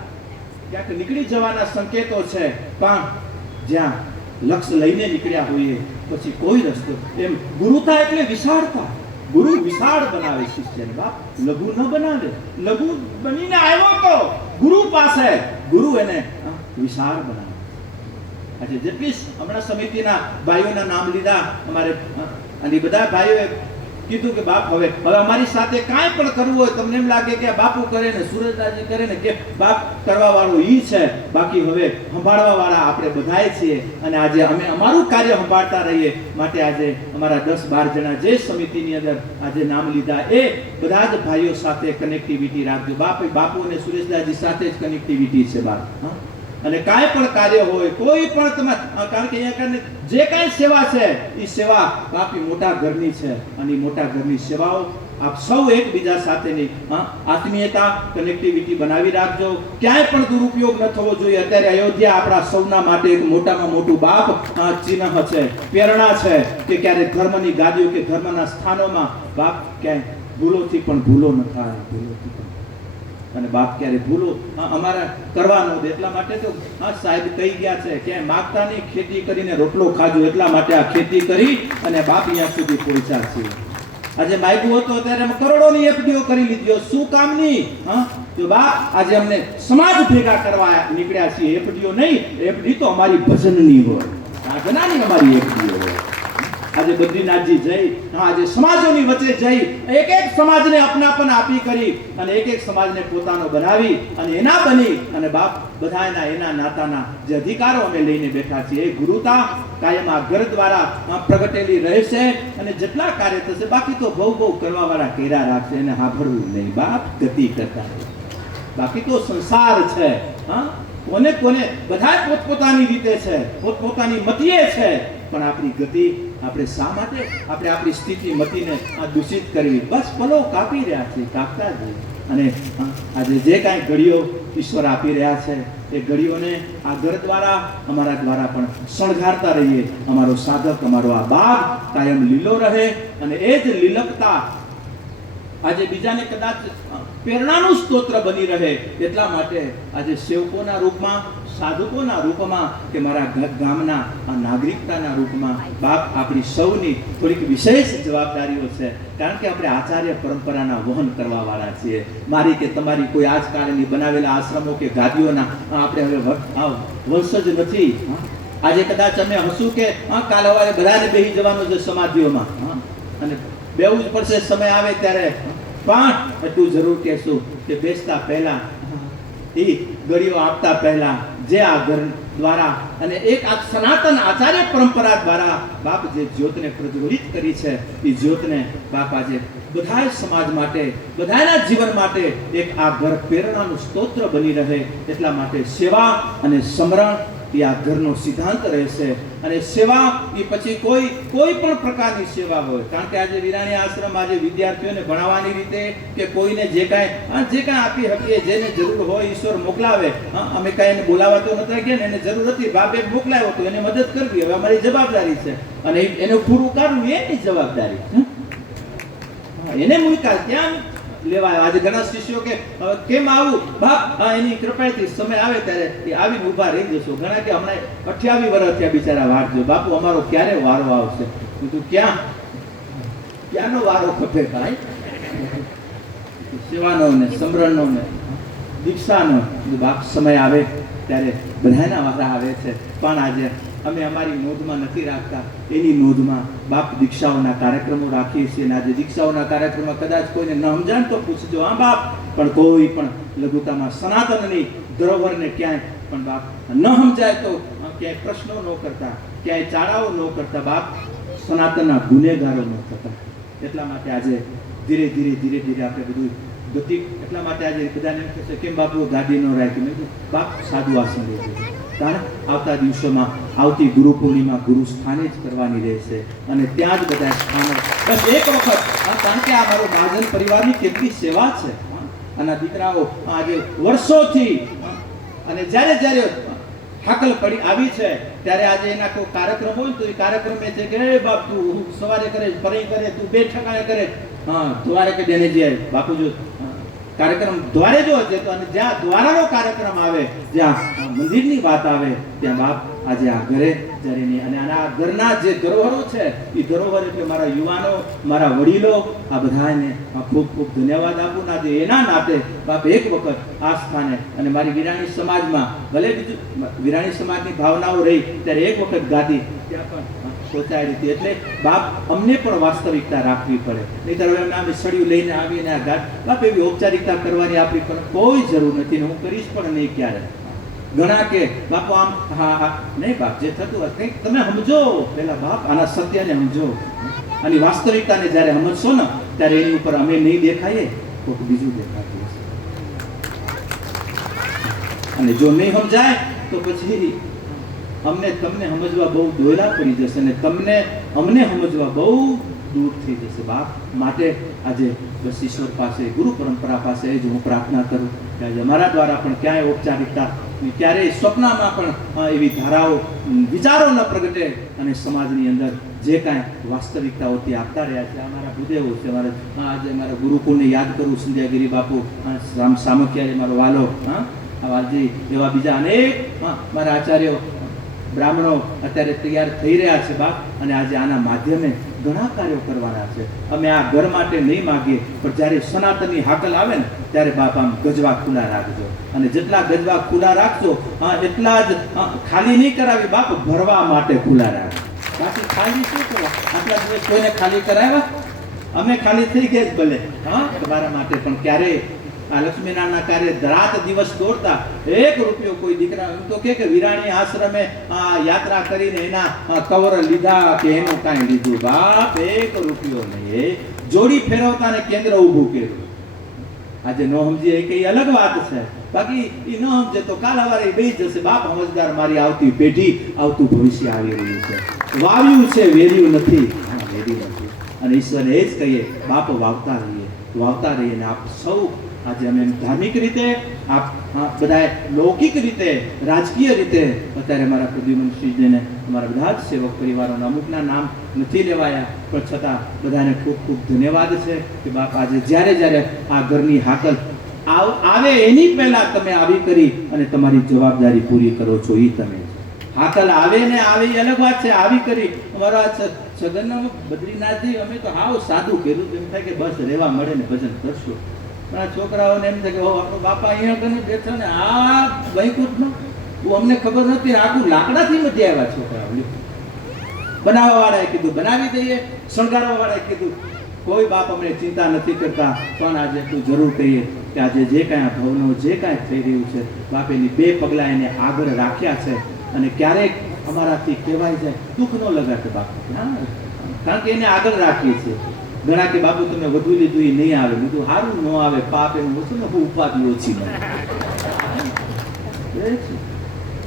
ક્યાંક નીકળી જવાના સંકેતો છે. પણ જ્યાં લક્ષ્ય લઈને નીકળ્યા હોઈએ પછી કોઈ રસ્તો એમ ગુરુતા એટલે વિશાળતા. ગુરુ વિશાળ બનાવે શિષ્યને, બાપ લઘુ ન બનાવે. લઘુ બનીને આવ્યો તો ગુરુ પાસે, ગુરુ એને વિશાળ બનાવે. આજે જેટલી હમણાં સમિતિના ભાઈઓના નામ લીધા અમારે, અને બધા ભાઈઓએ કીધું કે બાપ હવે અમારી સાથે કાંઈ પણ કરવું હોય, તમને એમ લાગે કે બાપુ કરે ને સુરજદાસજી કરે ને કે બાપ કરવા વાળો ઈ છે, બાકી હવે સંભાળવા વાળા આપણે બધાય છીએ. અને આજે અમે અમારું કાર્ય સંભાળતા રહીએ. માટે આજે અમારા 10-12 જણા જે સમિતિની અંદર આજે નામ લીધા એ બધા જ ભાઈઓ સાથે કનેક્ટિવિટી રાખજો. બાપુ અને સુરેશદાસજી સાથે જ કનેક્ટિવિટી છે બાપ. અને કાંઈ પણ કાર્ય હોય, કોઈ પણ તમે, કારણ કે અહીંયા કારણે જે કાંઈ સેવા છે એ સેવા બાપી મોટા ઘરની છે. અને મોટા ઘરની સેવાઓ આપ સૌ એકબીજા સાથેની આત્મીયતા કનેક્ટિવિટી બનાવી રાખજો. ક્યાંય પણ દુરુપયોગ ન થવો જોઈએ. અત્યારે અયોધ્યા આપણા સૌના માટે એક મોટામાં મોટું બાપ ચિહ્ન છે, પ્રેરણા છે કે ક્યારે ધર્મની ગાદીઓ કે ધર્મના સ્થાનોમાં બાપ ક્યાંય ભૂલોથી પણ ભૂલો ન થાય. ભૂલોથી પણ અને બાપ ક્યારે ભૂલો અમારા કરવાનો દે. એટલા માટે તો સાહેબ કહી ગયા છે કે માગતા નહીં, ખેતી કરીને રોટલો ખાજો. એટલા માટે આ ખેતી કરી અને બાપ અહીંયા સુધી પહોંચ્યા છે. આજે માગ્યું હતો ત્યારે અમે કરોડોની એફડીઓ કરી લીધી. શું કામની? જો બાપ આજે અમને સમાજ ભેગા કરવા નીકળ્યા છીએ. એફડીઓ નહીં, એફડી તો અમારી ભજનની હોય, સાધનાની અમારી એફડીઓ હોય. આજે બદ્રીનાથજી જઈ આજે સમાજોની વચ્ચે જઈ એક એક સમાજને અપનાપન આપી કરી અને એક એક સમાજને પોતાનો બનાવી અને એના બની અને બાપ બધાના એના નાતાના જે અધિકારો અમે લઈને બેઠા છીએ. એ ગુરુતા કાયમ આ ઘર દ્વારા પ્રગટેલી રહેશે અને જેટલા કાર્ય થશે બાકી તો બહુ કરવા વાળા કર્યા રાખશે, એને સાંભળવું નહીં બાપ. ગતિ કરતા બાકી તો સંસાર છે. કોને કોને બધા પોતપોતાની રીતે છે, પોતપોતાની મતીએ છે. પણ આપણી ગતિ આપણે શા માટે આપણે આપણી સ્થિતિ મતીને દૂષિત કરવી? બસ પલો કાપી રહ્યા છે, કાપતા જઈએ. અને આજે જે કાંઈ ઘડીઓ ઈશ્વર આપી રહ્યા છે એ ઘડીઓને આ ઘર દ્વારા અમારા દ્વારા પણ શણગારતા રહીએ. અમારો સાધક, અમારો આ બાગ કાયમ લીલો રહે અને એ જ લીલકતા આજે બીજાને કદાચ પ્રેરણાનું સ્તોત્ર બની રહે. એટલા માટે આજે સેવકોના રૂપમાં, સાધકોના રૂપમાં કે મારા ગામના નાગરિકતાના રૂપમાં બાપ આપણી સૌની થોડીક વિશેષ જવાબદારીઓ છે. કારણ કે આપણે આચાર્ય પરંપરાના વહન કરવા વાળા છીએ. મારી કે તમારી કોઈ આજકાલની બનાવેલા આશ્રમો કે ગાદીઓના આપણે હવે વંશજ નથી. આજે કદાચ અમે હસું કે કાલ હવે બધાને બેસી જવાનું છે સમાધિઓમાં અને બેવું જ પડશે સમય આવે ત્યારે. પણ એટલું જરૂર કહેશું કે બેસતા પહેલા એ ગળીઓ આપતા પહેલા જે આ ઘર દ્વારા અને એક આ સનાતન આચાર્ય પરંપરા દ્વારા બાપ જે જ્યોતને પ્રજ્વલિત કરી છે એ જ્યોતને બાપ આજે બધા સમાજ માટે, બધાના જીવન માટે એક આ ઘર પ્રેરણાનું સ્તોત્ર બની રહે. એટલા માટે સેવા અને સમરણ એ આ ઘરનો સિદ્ધાંત રહેશે. અને સેવા એ પછી કોઈ પણ પ્રકારની સેવા હોય. કારણ કે આજે વિરાણી આશ્રમ આજે વિદ્યાર્થીઓને ભણાવવાની રીતે કે કોઈને જે કાંઈ આપી શકીએ, જેને જરૂર હોય ઈશ્વર મોકલાવે. અમે કાંઈ એને બોલાવવા તો નતા ગયા ને, એને જરૂર હતી, બાપે મોકલાવ્યો તો એને મદદ કરવી હવે અમારી જવાબદારી છે. અને એને પૂરું કરવું એની જવાબદારી. એને મૂક્યા ત્યાં લેવાય. આજે ઘણા શિષ્યો કે કેમ આવું બાપ? એની કૃપાથી સમય આવે ત્યારે એ આવીને ઊભા રહી જશો. ઘણા કે હમણાં 28 વર્ષ થયા બિચારા વાંચજો, બાપુ અમારો ક્યારે વારો આવશે? તું ક્યાંનો વારો ખપે ભાઈ? સેવાનો ને સમરણનો ને દીક્ષાનો બાપ સમય આવે ત્યારે બધાના વારા આવે છે. પણ આજે અમે અમારી નોંધમાં નથી રાખતા, એની નોંધમાં બાપ દીક્ષાઓના કાર્યક્રમો રાખીએ છીએ. અને આજે દીક્ષાઓના કાર્યક્રમમાં કદાચ કોઈને ન સમજાણ તો પૂછજો. હા બાપ, પણ કોઈ પણ લઘુતામાં સનાતનની ધરોહરને ક્યાંય પણ બાપ ન સમજાય તો ક્યાંય પ્રશ્નો ન કરતા, ક્યાંય ચાળાઓ ન કરતા, બાપ સનાતનના ગુનેગારો ન થતા. એટલા માટે આજે ધીરે ધીરે ધીરે ધીરે આપણે બધું ગતિ, એટલા માટે આજે બધાને એમ કહેશે કેમ બાપુ ગાદી ન રાખી. મેં કીધું બાપ સાદું આસન રહેશે, કારણ આવતા દિવસોમાં આવતી ગુરુ પૂર્ણિમા ગુરુ સ્થાને જ કરવાની રહેશે અને ત્યાં જ બધા સ્થાનો. બસ એક વખત, કારણ કે આ મારો મહાજન પરિવારની કેટલી સેવા છે. અને આ દીકરાઓ આજે વર્ષોથી, અને જ્યારે જ્યારે હાકલ પડી આવી છે ત્યારે આજે એના કોઈ કાર્યક્રમ હોય તો એ કાર્યક્રમ એ છે કે હે બાપ તું સવારે કરે, પરે કરે, તું 2 ઠકાણે કરે. હા, દ્વારે કે દેને જાય બાપુ જો કાર્યક્રમ દ્વારે જો હશે તો, અને જ્યાં દ્વારાનો કાર્યક્રમ આવે, જ્યાં મંદિરની વાત આવે ત્યાં બાપ આજે આ ઘરે જ્યારે નહીં. અને આના ઘરના જે ધરોહરો છે એ ધરોહર એટલે મારા યુવાનો, મારા વડીલો, આ બધાને ખૂબ ખૂબ ધન્યવાદ આપું. આજે એના નાતે બાપ એક વખત આ સ્થાને, અને મારી વિરાણી સમાજમાં ભલે બીજું વિરાણી સમાજની ભાવનાઓ રહી ત્યારે એક વખત ગાદી ત્યાં પણ પહોંચાડી હતી. એટલે બાપ અમને પણ વાસ્તવિકતા રાખવી પડે, નહીંતર હવે અમે સળિયું લઈને આવીને આ ઘાટ બાપ એવી ઔપચારિકતા કરવાની આપણી પણ કોઈ જરૂર નથી ને હું કરીશ પણ નહીં ક્યારે. ઘણા કે બાપુ આમ હા હા નહીં બાપ, જે થતું હોય કંઈક તમે સમજો પેલા બાપ, આના સત્યને સમજો. અને વાસ્તવિકતાને જ્યારે સમજશો ને ત્યારે એની ઉપર અમે નહીં દેખાઈએ તો બીજું દેખાતું હશે. અને જો નહીં સમજાય તો પછી અમને તમને સમજવા બહુ દોયલા પડી જશે અને તમને અમને સમજવા બહુ દૂર થઈ જશે બાપ. માટે આજે બસ ઈશ્વર પાસે, ગુરુ પરંપરા પાસે જ હું પ્રાર્થના કરું કે આજે અમારા દ્વારા પણ ક્યાંય ઔપચારિકતા, ક્યારેય સ્વપ્નમાં પણ એવી ધારાઓ, વિચારો ન પ્રગટે, અને સમાજની અંદર જે કાંઈ વાસ્તવિકતાઓથી આપતા રહ્યા છે અમારા ભૂદેવો છે. આજે મારા ગુરુકુળને યાદ કરું, સંધ્યાગીરી બાપુ, રામ સામખિયા મારો વાલો, વાલજી, એવા બીજા અનેક મારા આચાર્યો, બ્રાહ્મણો અત્યારે તૈયાર થઈ રહ્યા છે બાપ. અને આજે આના માધ્યમે ઘણા કાર્યો કરવાના છે. અમે આ ઘર માટે નહીં માગીએ, પણ જ્યારે સનાતનની હાકલ આવે ને ત્યારે બાપ આમ ગજવા ખુલ્લા રાખજો. અને જેટલા ગજવા ખુલ્લા રાખજો એટલા જ ખાલી નહીં કરાવી બાપ, ભરવા માટે ખુલ્લા રાખજો. બાકી ખાલી શું કરવા? આટલા દિવસ કોઈને ખાલી કરાવ્યા? અમે ખાલી થઈ ગયા જ ભલે. હા, તમારા માટે પણ ક્યારેય આ લક્ષ્મીનારાયણના કાર્ય રાત દિવસ દોડતા, 1 રૂપિયો કોઈ દીકરા એમ તો કે વિરાણી આશ્રમે યાત્રા કરીને એના કવર લીધા કે એનું કાંઈ લીધું બાપ? 1 રૂપિયો નહીં. જોડી ફેરવતા ને કેન્દ્ર ઊભું કર્યું. આજે ન સમજીએ કે અલગ વાત છે, બાકી એ ન સમજે તો કાલ સવારે બેસી જશે બાપ. સમજદાર મારી આવતી પેઢી, આવતું ભવિષ્ય આવી રહ્યું છે. વાવ્યું છે, વેર્યું નથી. વેર્યું નથી. અને ઈશ્વરને એ જ કહીએ બાપ, વાવતા રહીએ. ને આપ સૌ આજે અમે ધાર્મિક રીતે, આપ બધાએ લૌકિક રીતે, રાજકીય રીતે, અત્યારે મારા પ્રદ્યુમનસિંહજીને, અમારા બધા જ સેવક પરિવારોના અમુકના નામ નથી લેવાયા, પણ છતાં બધાને ખૂબ ખૂબ ધન્યવાદ છે કે બાપ આજે જ્યારે જ્યારે આ ઘરની હાકલ આવે એની પહેલા તમે આવી કરી અને તમારી જવાબદારી પૂરી કરો છો. એ તમે હાકલ આવે ને આવે એ અલગ વાત છે, આવી કરી. અમારા છગનના બદ્રીનાથજી અમે તો હાવ સાદું કર્યું, એમ થાય કે બસ રહેવા મળે ને ભજન કરશું. છોકરાઓને એમ થાય કે આપણો બાપા અહીંયા કરીને બેઠો ને આ વૈકુંઠમાં, અમને ખબર નથી, આખું લાકડાથી મધી આવ્યા છોકરાઓ. બનાવવા વાળાએ કીધું બનાવી દઈએ, શણગારવા વાળાએ કીધું. કોઈ બાપ અમને ચિંતા નથી કરતા. પણ આજે એટલું જરૂર કહીએ કે આજે જે કાંઈ આ ભવનો જે કાંઈ થઈ રહ્યું છે બાપ, એની 2 પગલાં એને આગળ રાખ્યા છે. અને ક્યારેક અમારાથી કહેવાય જાય દુઃખ ન લગાડે બાપ, કારણ કે એને આગળ રાખીએ છીએ. ઘણા કે બાપુ તમે વધુ લીધું એ નહીં આવે, બધું સારું ન આવે, પાપ એવું ઓછું ને ઉપાધિ ઓછી મળે.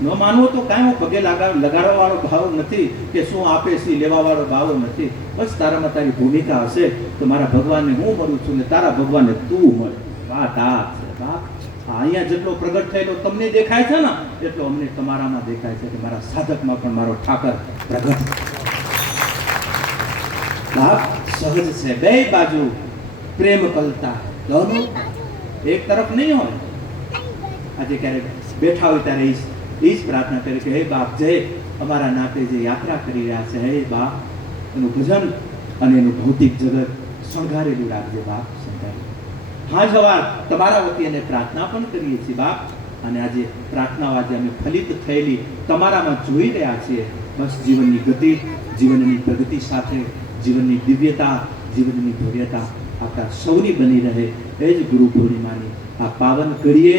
ન માનવો તો કાંઈ, હું પગે લગાડવા વાળો ભાવ નથી કે શું આપે છે લેવા વાળો ભાવ નથી. બસ તારામાં તારી ભૂમિકા હશે તો મારા ભગવાનને હું મળું છું ને તારા ભગવાનને તું મળે. વાત આ છે બાપ. અહીંયા જેટલો પ્રગટ થયેલો તમને દેખાય છે ને એટલો અમને તમારામાં દેખાય છે કે મારા સાધકમાં પણ મારો ઠાકર પ્રગટ. બાપ સહજ છે, 2 બાજુ પ્રેમ કલતા, દોનો એક તરફ નહીં હોય. આજે ક્યારેક બેઠા હોય ત્યારે એ જ પ્રાર્થના કરી કે હે બાપ, જય અમારા નાતે જે યાત્રા કરી રહ્યા છે, હે બાપ એનું ભજન અને એનું ભૌતિક જગત શણગારેલું રાખજે બાપ, શણગારેલું. હા જવાર તમારા વતી એને પ્રાર્થના પણ કરીએ છીએ બાપ. અને આજે પ્રાર્થનાઓ આજે અમે ફલિત થયેલી તમારામાં જોઈ રહ્યા છીએ. બસ જીવનની ગતિ, જીવનની પ્રગતિ સાથે જીવનની દિવ્યતા, જીવનની ભવ્યતા આપણા સૌની બની રહે એ જ ગુરુ પૂર્ણિમાની આ પાવન ઘડીએ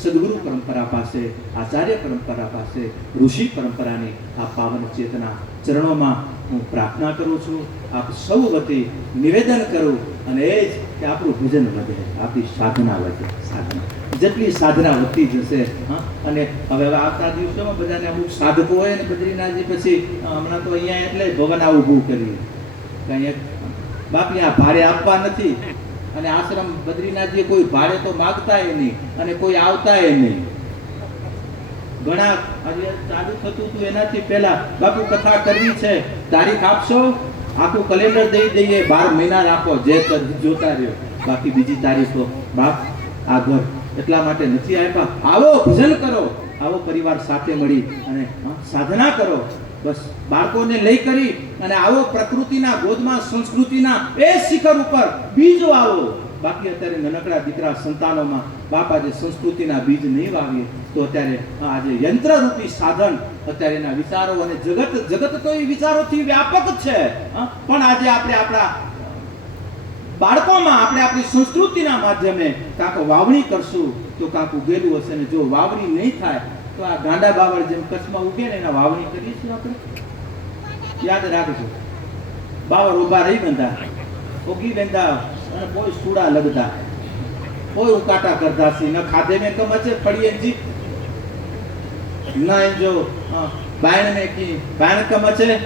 સદગુરુ પરંપરા પાસે, આચાર્ય પરંપરા પાસે, ઋષિ પરંપરાની આ પાવન ચેતના ચરણોમાં હું પ્રાર્થના કરું છું. આપ સૌ વતી નિવેદન કરું અને એ જ કે આપણું ભજન વધે, આપણી સાધના વધે. સાધના જેટલી સાધના વધતી જશે. અને હવે આવતા દિવસોમાં બધાને અમુક સાધકો હોય ને બદ્રીનાથજી પછી હમણાં તો અહીંયા એટલે ભવન આ ઊભું કરીએ કંઈ બાપની આ ભાડે આપવા નથી. અને આશ્રમ બદ્રીનાથજી કોઈ ભાડે તો માગતાય નહીં અને કોઈ આવતાય નહીં. ઘણા આજે ચાલુ થતું હતું એનાથી પહેલા બાપુ કથા કરવી છે, તારીખ આપશો, આખું કેલેન્ડર દઈ દઈએ, 12 મહિના રાખો, જે જોતા રહ્યો, બાકી બીજી તારીખો બાપ આ ઘર એટલા માટે નથી આપ્યા. આવો ભજન કરો, આવો પરિવાર સાથે મળી અને સાધના કરો. બસ બાળકોને લઈ કરી અને આવો પ્રકૃતિના ગોદમાં સંસ્કૃતિના એ શિખર ઉપર બીજો આવો. બાકી અત્યારે નાનકડા દીકરા સંતાનોમાં બાપા જે સંસ્કૃતિના બીજ નહીં વાવીએ તો અત્યારે આજે યંત્રરૂપી સાધન અત્યારે એના વિચારો અને જગત તો એ વિચારોથી વ્યાપક છે. પણ આજે આપણે આપણા બાળકોમાં આપણે આપણી સંસ્કૃતિના માધ્યમે કાંક વાવણી કરશું તો કાંક ઉગેલું હશે. ને જો વાવણી નહીં થાય તો આ ગાંડા બાવળ જેમ કચ્છમાં ઉગે ને એના વાવણી કરીએ છીએ આપણે. યાદ રાખજો, બાવળ ઉભા રહી બંધા, ઉગી બંધા અને કોઈ સુડા લગતા, કોઈ ઉકાટા કરતા સી, ન ખાધે મેં કમ છે ફળીએ જી, ના જો બાયણ ને કી બાયણ કમ છે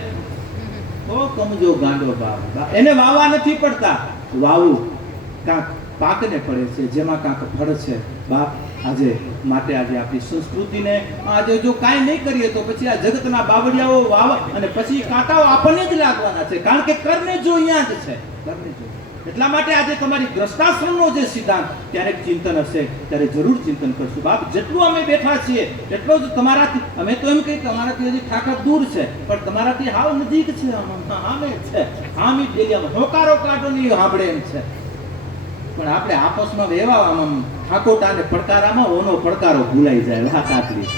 તો કમજો ગાંડો બાવ. એને વાવા નથી પડતા, વાવું કાંક પાકને પડે છે, જેમાં કાંક ફળ છે બાપ. આજે માટે આજે આપણી સંસ્કૃતિને આજે જો કાંઈ નહીં કરીએ તો પછી આ જગતના બાવળિયાઓ વાવા અને પછી કાંટાઓ આપણને જ લાગવાના છે. કારણ કે કરને જો અહીંયા જ છે, કરને જો. એટલા માટે આજે તમારી ગ્રસ્તાશ્રમનો જે સિદ્ધાંત ક્યારેક ચિંતન હશે ત્યારે જરૂર ચિંતન કરશું બાપ. જેટલું અમે બેઠા છીએ એટલો જ તમારાથી, અમે તો એમ કહીએ કે અમારાથી હજી ઠાકર દૂર છે પણ તમારાથી હાવ નજીક છે. આમે છે આમી ડેલિયામાં હોકારો કાઢો નહીં સાંભળે એમ છે. પણ આપણે આપસમાં વેવા આમ ઠાકોટા અને પડકારામાં ઓનો પડકારો ભૂલાઈ જાય. વાત આટલી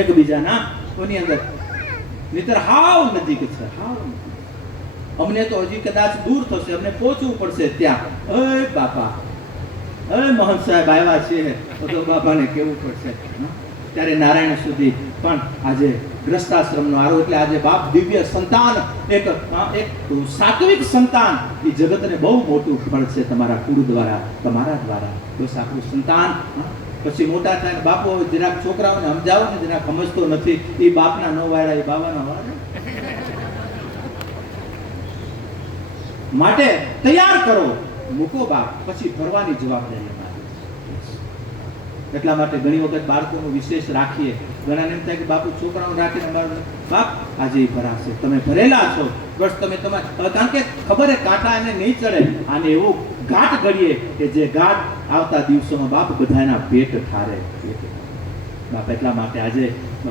એકબીજાના ઓની અંદર નહીતર હાવ નજીક છે, હાવ નજીક. અમને તો હજી કદાચ દૂર થશે, અમને પહોંચવું પડશે ત્યાં. અરે બાપા, અરે મહંત સાહેબ આવ્યા છે તો બાપાને કેવું પડશે. ત્યારે નારાયણ સુધી પણ આજે ગ્રસ્તાશ્રમનો આરો એટલે આજે બાપ દિવ્ય સંતાન, એક સાત્વિક સંતાન, એ જગતને બહુ મોટું ફળ છે તમારા કુળ દ્વારા, તમારા દ્વારા. બસ આપણું સંતાન પછી મોટા થાય બાપો જરાક છોકરાઓને સમજાવો ને, જરાક સમજતો નથી, એ બાપના ન વાળા એ બાબાના વાળા. માટે તૈયાર કરો, મૂકો બાપ, પછી ભરવાની જવાબદારી અમારી. એટલા માટે ઘણી વખત બાળકોનું વિશેષ રાખીએ. ઘણાને એમ થાય કે બાપુ છોકરાઓને રાખીને અમારું બાપ આજે ભરાશે, તમે ભરેલા છો બસ તમે તમારે, કારણ કે ખબર હે કાંટા એને નહીં ચડે. આને એવું ઘાટ ઘડીએ કે જે ઘાટ આવતા દિવસોમાં બાપ બધાના પેટ ઠારે બાપ. એટલા માટે આજે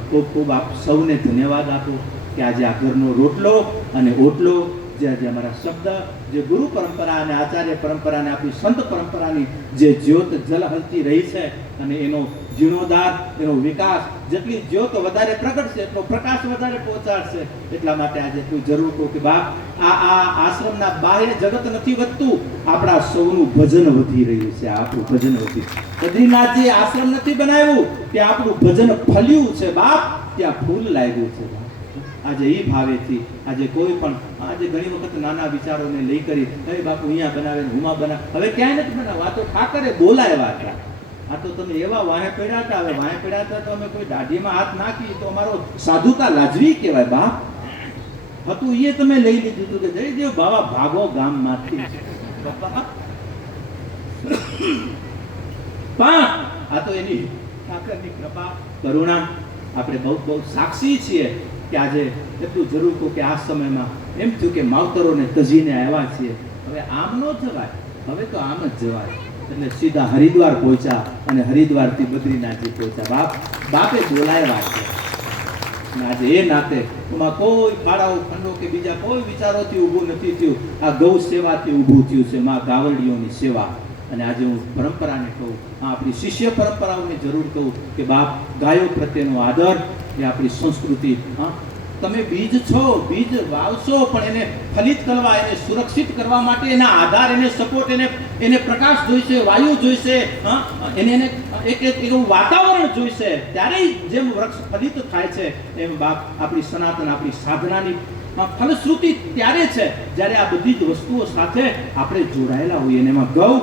ખૂબ ખૂબ આપ સૌને ધન્યવાદ આપું કે આજે આ ઘરનો રોટલો અને ઓટલો જે આજે અમારા શબ્દ, જે ગુરુ પરંપરા અને આચાર્ય પરંપરા અને આપણી સંત પરંપરાની જે જ્યોત જલહલતી રહી છે અને એનો જીર્ણોદ્ધાર, એનો વિકાસ, જેટલી જ્યોત વધારે પ્રગટશે એટલો પ્રકાશ વધારે પહોંચાડશે. એટલા માટે આજે એટલું જરૂર કહું કે બાપ આ આશ્રમના બાહ્ય જગત નથી વધતું, આપણા સૌનું ભજન વધી રહ્યું છે. આપણું ભજન વધી, બદ્રીનાથજી આશ્રમ નથી બનાવ્યું ત્યાં આપણું ભજન ફલ્યું છે બાપ, ત્યાં ફૂલ લાગ્યું છે. આજે એ ભાવેથી આજે કોઈ પણ આજે ઘણી વખત નાના વિચારોને લઈ કરી હવે બાપુ અહીંયા બનાવે હુમાં બનાવે, હવે ક્યાંય નથી બનાવવા. આ તો ઠાકરે બોલાવ્યા હતા. આ તો તમે એવા વાહે પડ્યા હતા, હવે વાહે પડ્યા હતા તો અમે કોઈ દાઢીમાં હાથ નાખી તો અમારો સાધુતા લાજવી કહેવાય બાપ. હતું એ તમે લઈ લીધું હતું કે જયદેવ બાવા ભાગો ગામમાંથી. પણ આ તો એની ઠાકરની કૃપા કરુણા. આપણે બહુ બહુ સાક્ષી છીએ કે આજે એટલું જરૂર કહું કે આ સમયમાં એમ થયું કે માવતરોને તજીને આવ્યા છીએ. હવે આમ ન જવાય, હવે તો આમ જ જવાય. એટલે સીધા હરિદ્વાર પહોંચ્યા અને હરિદ્વારથી બદ્રીનાથજી પહોંચ્યા. બાપે બોલાવ્યા છે. આજે એ નાતે એમાં કોઈ ફાળાઓ ખંડો કે બીજા કોઈ વિચારોથી ઊભું નથી થયું. આ ગૌ સેવાથી ઊભું થયું છે. માં ગાવરડીઓની સેવા અને આજે હું પરંપરાને કહું, આ આપણી શિષ્ય પરંપરાઓને જરૂર કહું કે બાપ, ગાયો પ્રત્યેનો આદર એ આપણી સંસ્કૃતિ. હા, તમે બીજ છો, બીજ વાવશો, પણ એને ફલિત કરવા, એને સુરક્ષિત કરવા માટે એના આધાર, એને સપોર્ટ, એને પ્રકાશ જોઈશે, વાયુ જોઈશે, હા, એને એક એવું વાતાવરણ જોઈશે, ત્યારે જેમ વૃક્ષ ફલિત થાય છે એમ બાપ આપણી સનાતન, આપણી સાધનાની ફલશ્રુતિ ત્યારે છે જ્યારે આ બધી જ વસ્તુઓ સાથે આપણે જોડાયેલા હોઈએ. અને એમાં ગૌ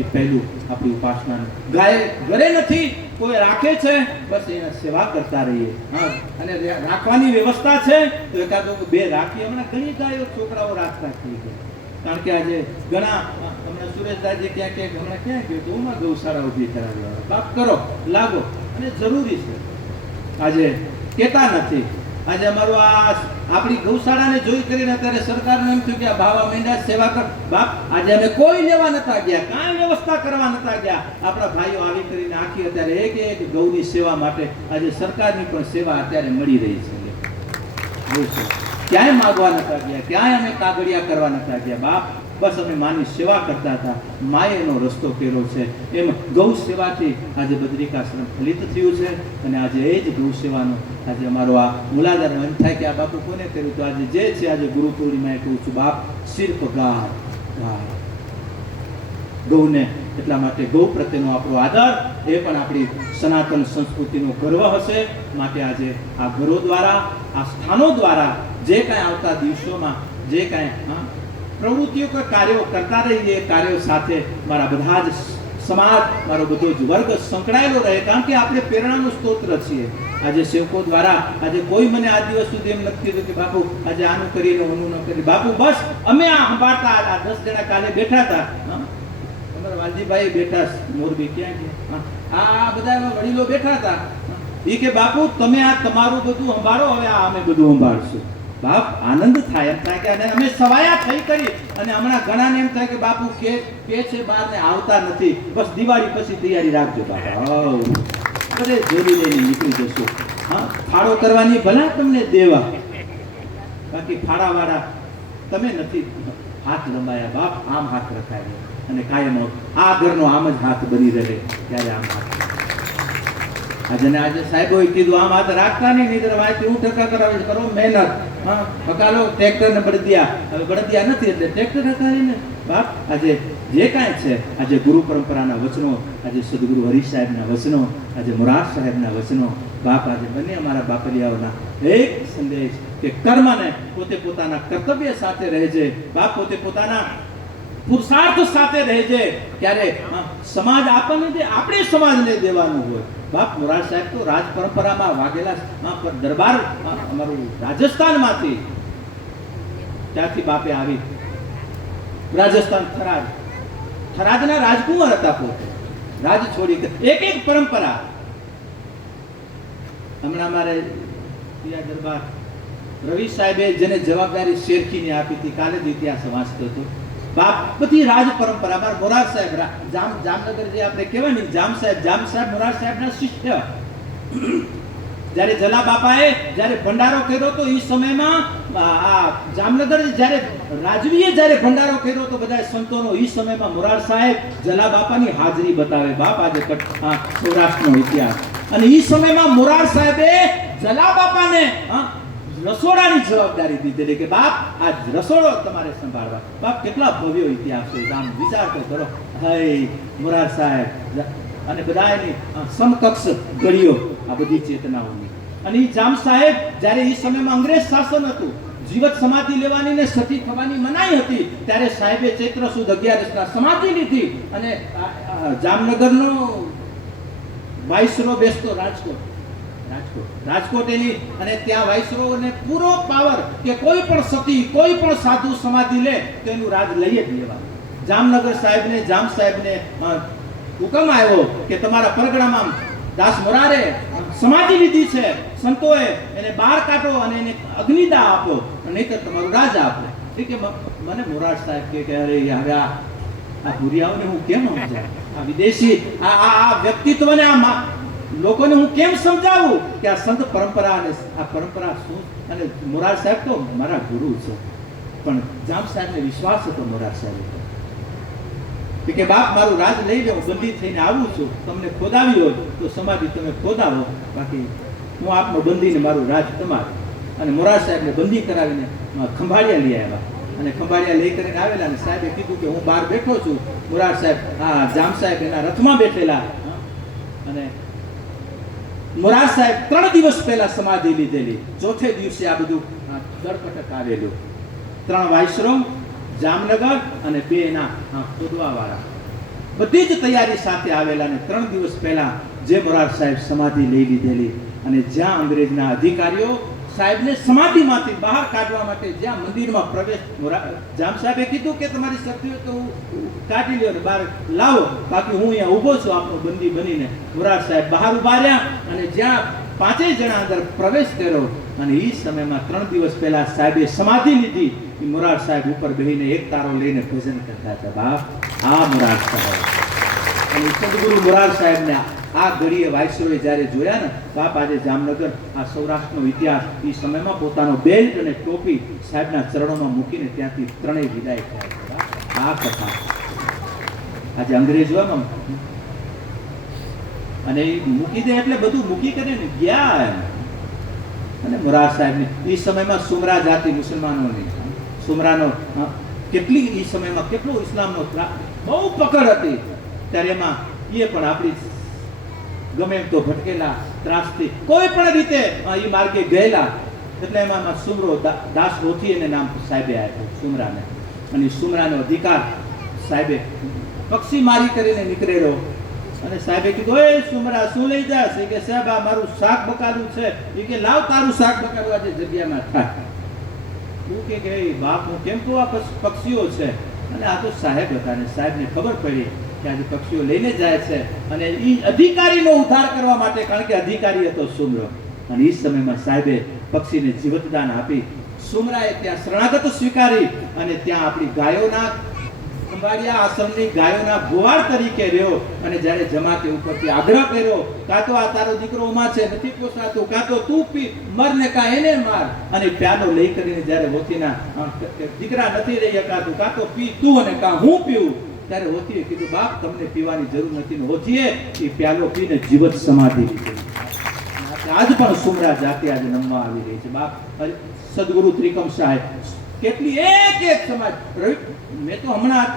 એ પહેલું આપણી ઉપાસનાનું. ગાય ઘરે નથી, કોઈ રાખે છે, બસ એના સેવા કરતા રહીએ. હા, અને રાખવાની વ્યવસ્થા છે તો એકાદ બે રાખીએ. હમણાં ઘણી ગાયો છોકરાઓ રાખતા થઈ ગયા, કારણ કે આજે ઘણા હમણાં સુરેશદાસજી ક્યાં હમણાં ક્યાં ગયું તો હું ગૌશાળા ઊભી કરાવી, બાપ કરો, લાગો, અને જરૂરી છે. આજે કહેતા નથી. આજે અમારું આ આપણી ગૌશાળાને જોઈ કરીને અત્યારે સરકારને એમ થયું કે આ ભાવા માંડ્યા, સેવા કર. બાપ, આજે અમે કોઈ લેવા નતા ગયા, કાંઈ વ્યવસ્થા કરવા નતા ગયા. આપણા ભાઈઓ આવી કરીને આખી અત્યારે એક ગૌની સેવા માટે આજે સરકારની પણ સેવા અત્યારે મળી રહી છે. ક્યાંય માગવા નતા ગયા, ક્યાંય અમે કાગળિયા કરવા નતા ગયા. બાપ, બસ અમે માની સેવા કરતા હતા. માએ એનો રસ્તો કર્યો છે. એમ ગૌ સેવાથી આજે બદ્રિકાશ્રમ ફલિત થયું છે. અને આજે એ જ ગૌ સેવાનો આજે અમારો આ મૂલાધાર એમ થાય કે આ બાપુ કોને કર્યું? તો આજે જે છે, આજે ગુરુ પૂર્ણિમાએ કહું છું બાપ, સિર્ફ ગાય, ગૌને. એટલા માટે ગૌ પ્રત્યેનો આપણો આદર એ પણ આપણી સનાતન સંસ્કૃતિનો ગર્વ હશે. માટે આજે આ ઘરો દ્વારા, આ સ્થાનો દ્વારા જે કાંઈ આવતા દિવસોમાં જે કાંઈ પ્રવૃત્તિઓ કે કાર્યો કરતા રહીએ, કાર્યો સાથે મારા બધા જ સમાજ, મારો બધો જ વર્ગ સંકળાયેલો રહે, કારણ કે આપણે પ્રેરણાનું સ્તોત્ર છીએ. આજે સેવકો દ્વારા આજે કોઈ મને આ દિવસ સુધી એમ નથી કીધું કે બાપુ આજે આનું કરીને ઓનું ન કરી. બાપુ, બસ અમે આ સંભાળતા, આ 10 જણા કાલે બેઠા હતા, અમારા વાલજીભાઈ બેઠા મોરબી, ક્યાં ગયા, આ બધા વડીલો બેઠા હતા. એ કે બાપુ તમે આ તમારું બધું સંભાળો, હવે આ અમે બધું સંભાળશું. બાપ, આનંદ થાય, એમ થાય કે અને અમે સવાયા થઈ કરી. અને હમણાં ઘણાને એમ થાય કે બાપુ કે છે બહાર ને આવતા નથી, બસ દિવાળી પછી તૈયારી રાખજો બાપા, બધે જોડી લઈને નીકળી જશું. હા, ફાળો કરવાની ભલા તમને દેવા, બાકી ફાળાવાળા તમે નથી હાથ લંબાયા. બાપ, આમ હાથ રખાય અને કાયમ આ ઘરનો આમ જ હાથ બની રહે, ત્યારે આમ હાથ. આજે સાહેબોએ કીધું આમ હાથ રાખતા નહીં, નીતર વાંચી હું ટકા કરાવી કરો મહેનત. હા, હકાલો ટ્રેક્ટર ને બળદિયા, હવે બળદિયા નથી એટલે ટ્રેક્ટર હકાવીને. બાપ, આજે જે કાંઈ છે, આજે ગુરુ પરંપરાના વચનો, આજે સદગુરુ હરીશ સાહેબના વચનો, આજે મોરાર સાહેબના વચનો, બાપ આજે બંને અમારા બાપલિયાઓના એક સંદેશ કે કર્મને પોતે પોતાના કર્તવ્ય સાથે રહેજે. બાપ, પોતે પોતાના પુરુષાર્થ સાથે રહેજે, ત્યારે સમાજ આપણને, આપણે સમાજને દેવાનું હોય. બાપ, મોરાર સાહેબ તો રાજ પરંપરામાં વાગેલા દરબાર, અમારું રાજસ્થાનમાંથી, ત્યાંથી બાપે આવી રાજસ્થાન, થરાદના રાજકુમાર હતા પોતે, રાજ છોડી એક પરંપરા. હમણાં મારે દરબાર રવિ સાહેબે જેને જવાબદારી શેરખીની આપી હતી, કાલે જ ઇતિહાસ વાંચતો હતો. બાપ, બધી રાજ પરંપરા. અમારા મોરાર સાહેબ જામનગર જે આપણે કહેવાય ને, જામ સાહેબ મોરાર સાહેબના શિષ્ય. જ્યારે જલા બાપાએ જ્યારે ભંડારો કર્યો તો એ સમયમાં આ જામનગર જ્યારે રાજવીએ જ્યારે ભંડારો કર્યો તો બધા સંતોનો, એ સમયમાં મોરાર સાહેબ જલા બાપાની હાજરી બતાવે. બાપ, આજે સૌરાષ્ટ્રનો ઇતિહાસ. અને એ સમયમાં મોરાર સાહેબે જલા બાપાને રસોડાની જવાબદારી દીધેલી કે બાપ, આ રસોડો તમારે સંભાળવા. બાપ, કેટલા ભવ્ય ઇતિહાસ છે, આમ વિચાર તો કરો. હે મોરાર સાહેબ અને બધા એની સમકક્ષ ગળીઓ, આ બધી ચેતનાઓની. અને એ જામ સાહેબ જ્યારે એ સમયમાં અંગ્રેજ શાસન હતું, જીવત સમાધિ લેવાની ને સતી થવાની મનાઈ હતી, ત્યારે સાહેબે ચૈત્ર સુદ 11 સમાધિ લીધી. અને જામનગરનો વાઇસરો બેસતો રાજકોટ એની, અને ત્યાં વાઇસરોને પૂરો પાવર કે કોઈ પણ સતી, કોઈ પણ સાધુ સમાધિ લે તો એનું રાજ લઈ જ લેવાનું. જામનગર સાહેબને, જામ સાહેબને હુકમ આવ્યો કે તમારા પરગણામાં દાસ મોરારે સમાધિ લીધી છે, સંતોએ એને બહાર કાઢો અને એને અગ્નિદાહ આપો, નહીંતર તમારું રાજ આપો. કે મને મોરાર સાહેબ કે અરે યાર, આ ભૂરિયાઓને હું કેમ સમજાવું, આ વિદેશી આ વ્યક્તિત્વને, આ લોકોને હું કેમ સમજાવું કે આ સંત પરંપરા અને આ પરંપરા શું. અને મોરાર સાહેબ તો મારા ગુરુ છે, પણ જામ સાહેબને વિશ્વાસ હતો મોરાર સાહેબ. કે બાપ મારું રાજ લઈ લો, બંદી થઈને આવું છું, તમને ખોદાવી હોય તો સમાધિ તમે ખોદાવો, બાકી હું આપનો બંદીને મારું રાજ તમારું. અને મોરાર સાહેબને બંદી કરાવીને ખંભાળિયા લઈ આવ્યા, અને ખંભાળિયા લઈ કરીને આવેલા, અને સાહેબે કીધું કે હું બહાર બેઠો છું. મોરાર સાહેબ જામ સાહેબ એના રથમાં બેઠેલા, અને મોરાર સાહેબ 3 દિવસ પહેલા સમાધિ લીધેલી, ચોથે દિવસે આ બધું દળપટક આવેલું. 3 વાઇસરોમ, જામનગર અને 2 એના ખોદવા વાળા બધી જ તૈયારી સાથે આવેલા, અને 3 દિવસ પહેલા જે મોરાર સાહેબ સમાધિ લઈ લીધેલી, અને જ્યાં અંગ્રેજના અધિકારીઓ સાહેબને સમાધિમાંથી બહાર કાઢવા માટે જ્યાં મંદિરમાં પ્રવેશ, જામ સાહેબે કીધું કે તમારી શક્તિ હોય તો કાઢી લ્યો ને બહાર લાવો, બાકી હું અહીંયા ઊભો છું આપનો બંદી બનીને. મોરાર સાહેબ બહાર ઉભા રહ્યા, અને જ્યાં 5 જણા અંદર પ્રવેશ કર્યો, અને એ સમયમાં 3 દિવસ પહેલા સાહેબે સમાધિ લીધી. મોરાર સાહેબ ઉપર બેહીને એક તારો લઈને ભજન કરતા હતા. બાપ આ મોરાર સાહેબ, અને સદગુરુ મોરાર સાહેબને આ ઘડીએ વાઇસરોએ જ્યારે જોયા ને, બાપ આજે જામનગર આ સૌરાષ્ટ્રનો ઇતિહાસ એ સમયમાં પોતાનો બેલ્ટ અને ટોપી સાહેબના ચરણોમાં મૂકીને ત્યાંથી 3 વિદાય થયા છે. આ કથા આજે અંગ્રેજોમાં, અને એ મૂકી દે એટલે બધું મૂકી કરીને ગયા. અને મોરાર સાહેબની એ સમયમાં સુમરા જાતિ મુસલમાનોની, સુમરાનો કેટલી એ સમયમાં કેટલો ઇસ્લામનો બહુ પકડ હતી, ત્યારે એમાં એ પણ આપણી ગમે એમ તો ભટકેલા, ત્રાસથી કોઈ પણ રીતે એ માર્ગે ગયેલા, એટલે એમાં સુમરો દાસ રોથી એને નામ સાહેબે આપ્યું સુમરાને. અને સુમરાનો અધિકાર સાહેબે પક્ષી મારી કરીને નીકળેલો, અને સાહેબે કીધું એ સુમરા શું લઈ જાય કે સાહેબ આ મારું શાક બકાલું છે. એ કે લાવ તારું શાક બકાલું આજે જગ્યામાં થાય. તું કે બાપ હું કેમ કહું, આ પક્ષીઓ છે. અને આ તો સાહેબ હતા, અને સાહેબને ખબર પડી કે આજે પક્ષીઓ લઈને જાય છે, અને એ અધિકારીનો ઉદ્ધાર કરવા માટે, કારણ કે અધિકારી હતો સુમરો, અને એ સમયમાં સાહેબે પક્ષીને જીવતદાન આપી. સુમરાએ ત્યાં શરણાગત સ્વીકારી, અને ત્યાં આપણી ગાયોના ખંભાળિયા આશ્રમની ગાયોના ગોવાળ તરીકે રહ્યો. અને જ્યારે જમાતે ઉપરથી આગ્રહ કર્યો, કાં તો આ તારો દીકરો ઉમા છે નથી પોસાતો, કાં તો તું પી મર ને કાં એને માર, અને પ્યાલો લઈ કરીને જ્યારે હોતીના દીકરા નથી રહી શકાતું, કાં તો પી તું અને કાં હું પીવું, ત્યારે હોતીએ કીધું બાપ તમને પીવાની જરૂર નથી. હોતીએ એ પ્યાલો પીને જીવત સમાધિ લીધી. આજ પણ સુમરા જાતિ આજે નમવા આવી રહી છે. બાપ સદગુરુ ત્રિકમ સાહેબ કેટલી એક સમાજ, મેં તો હમણાં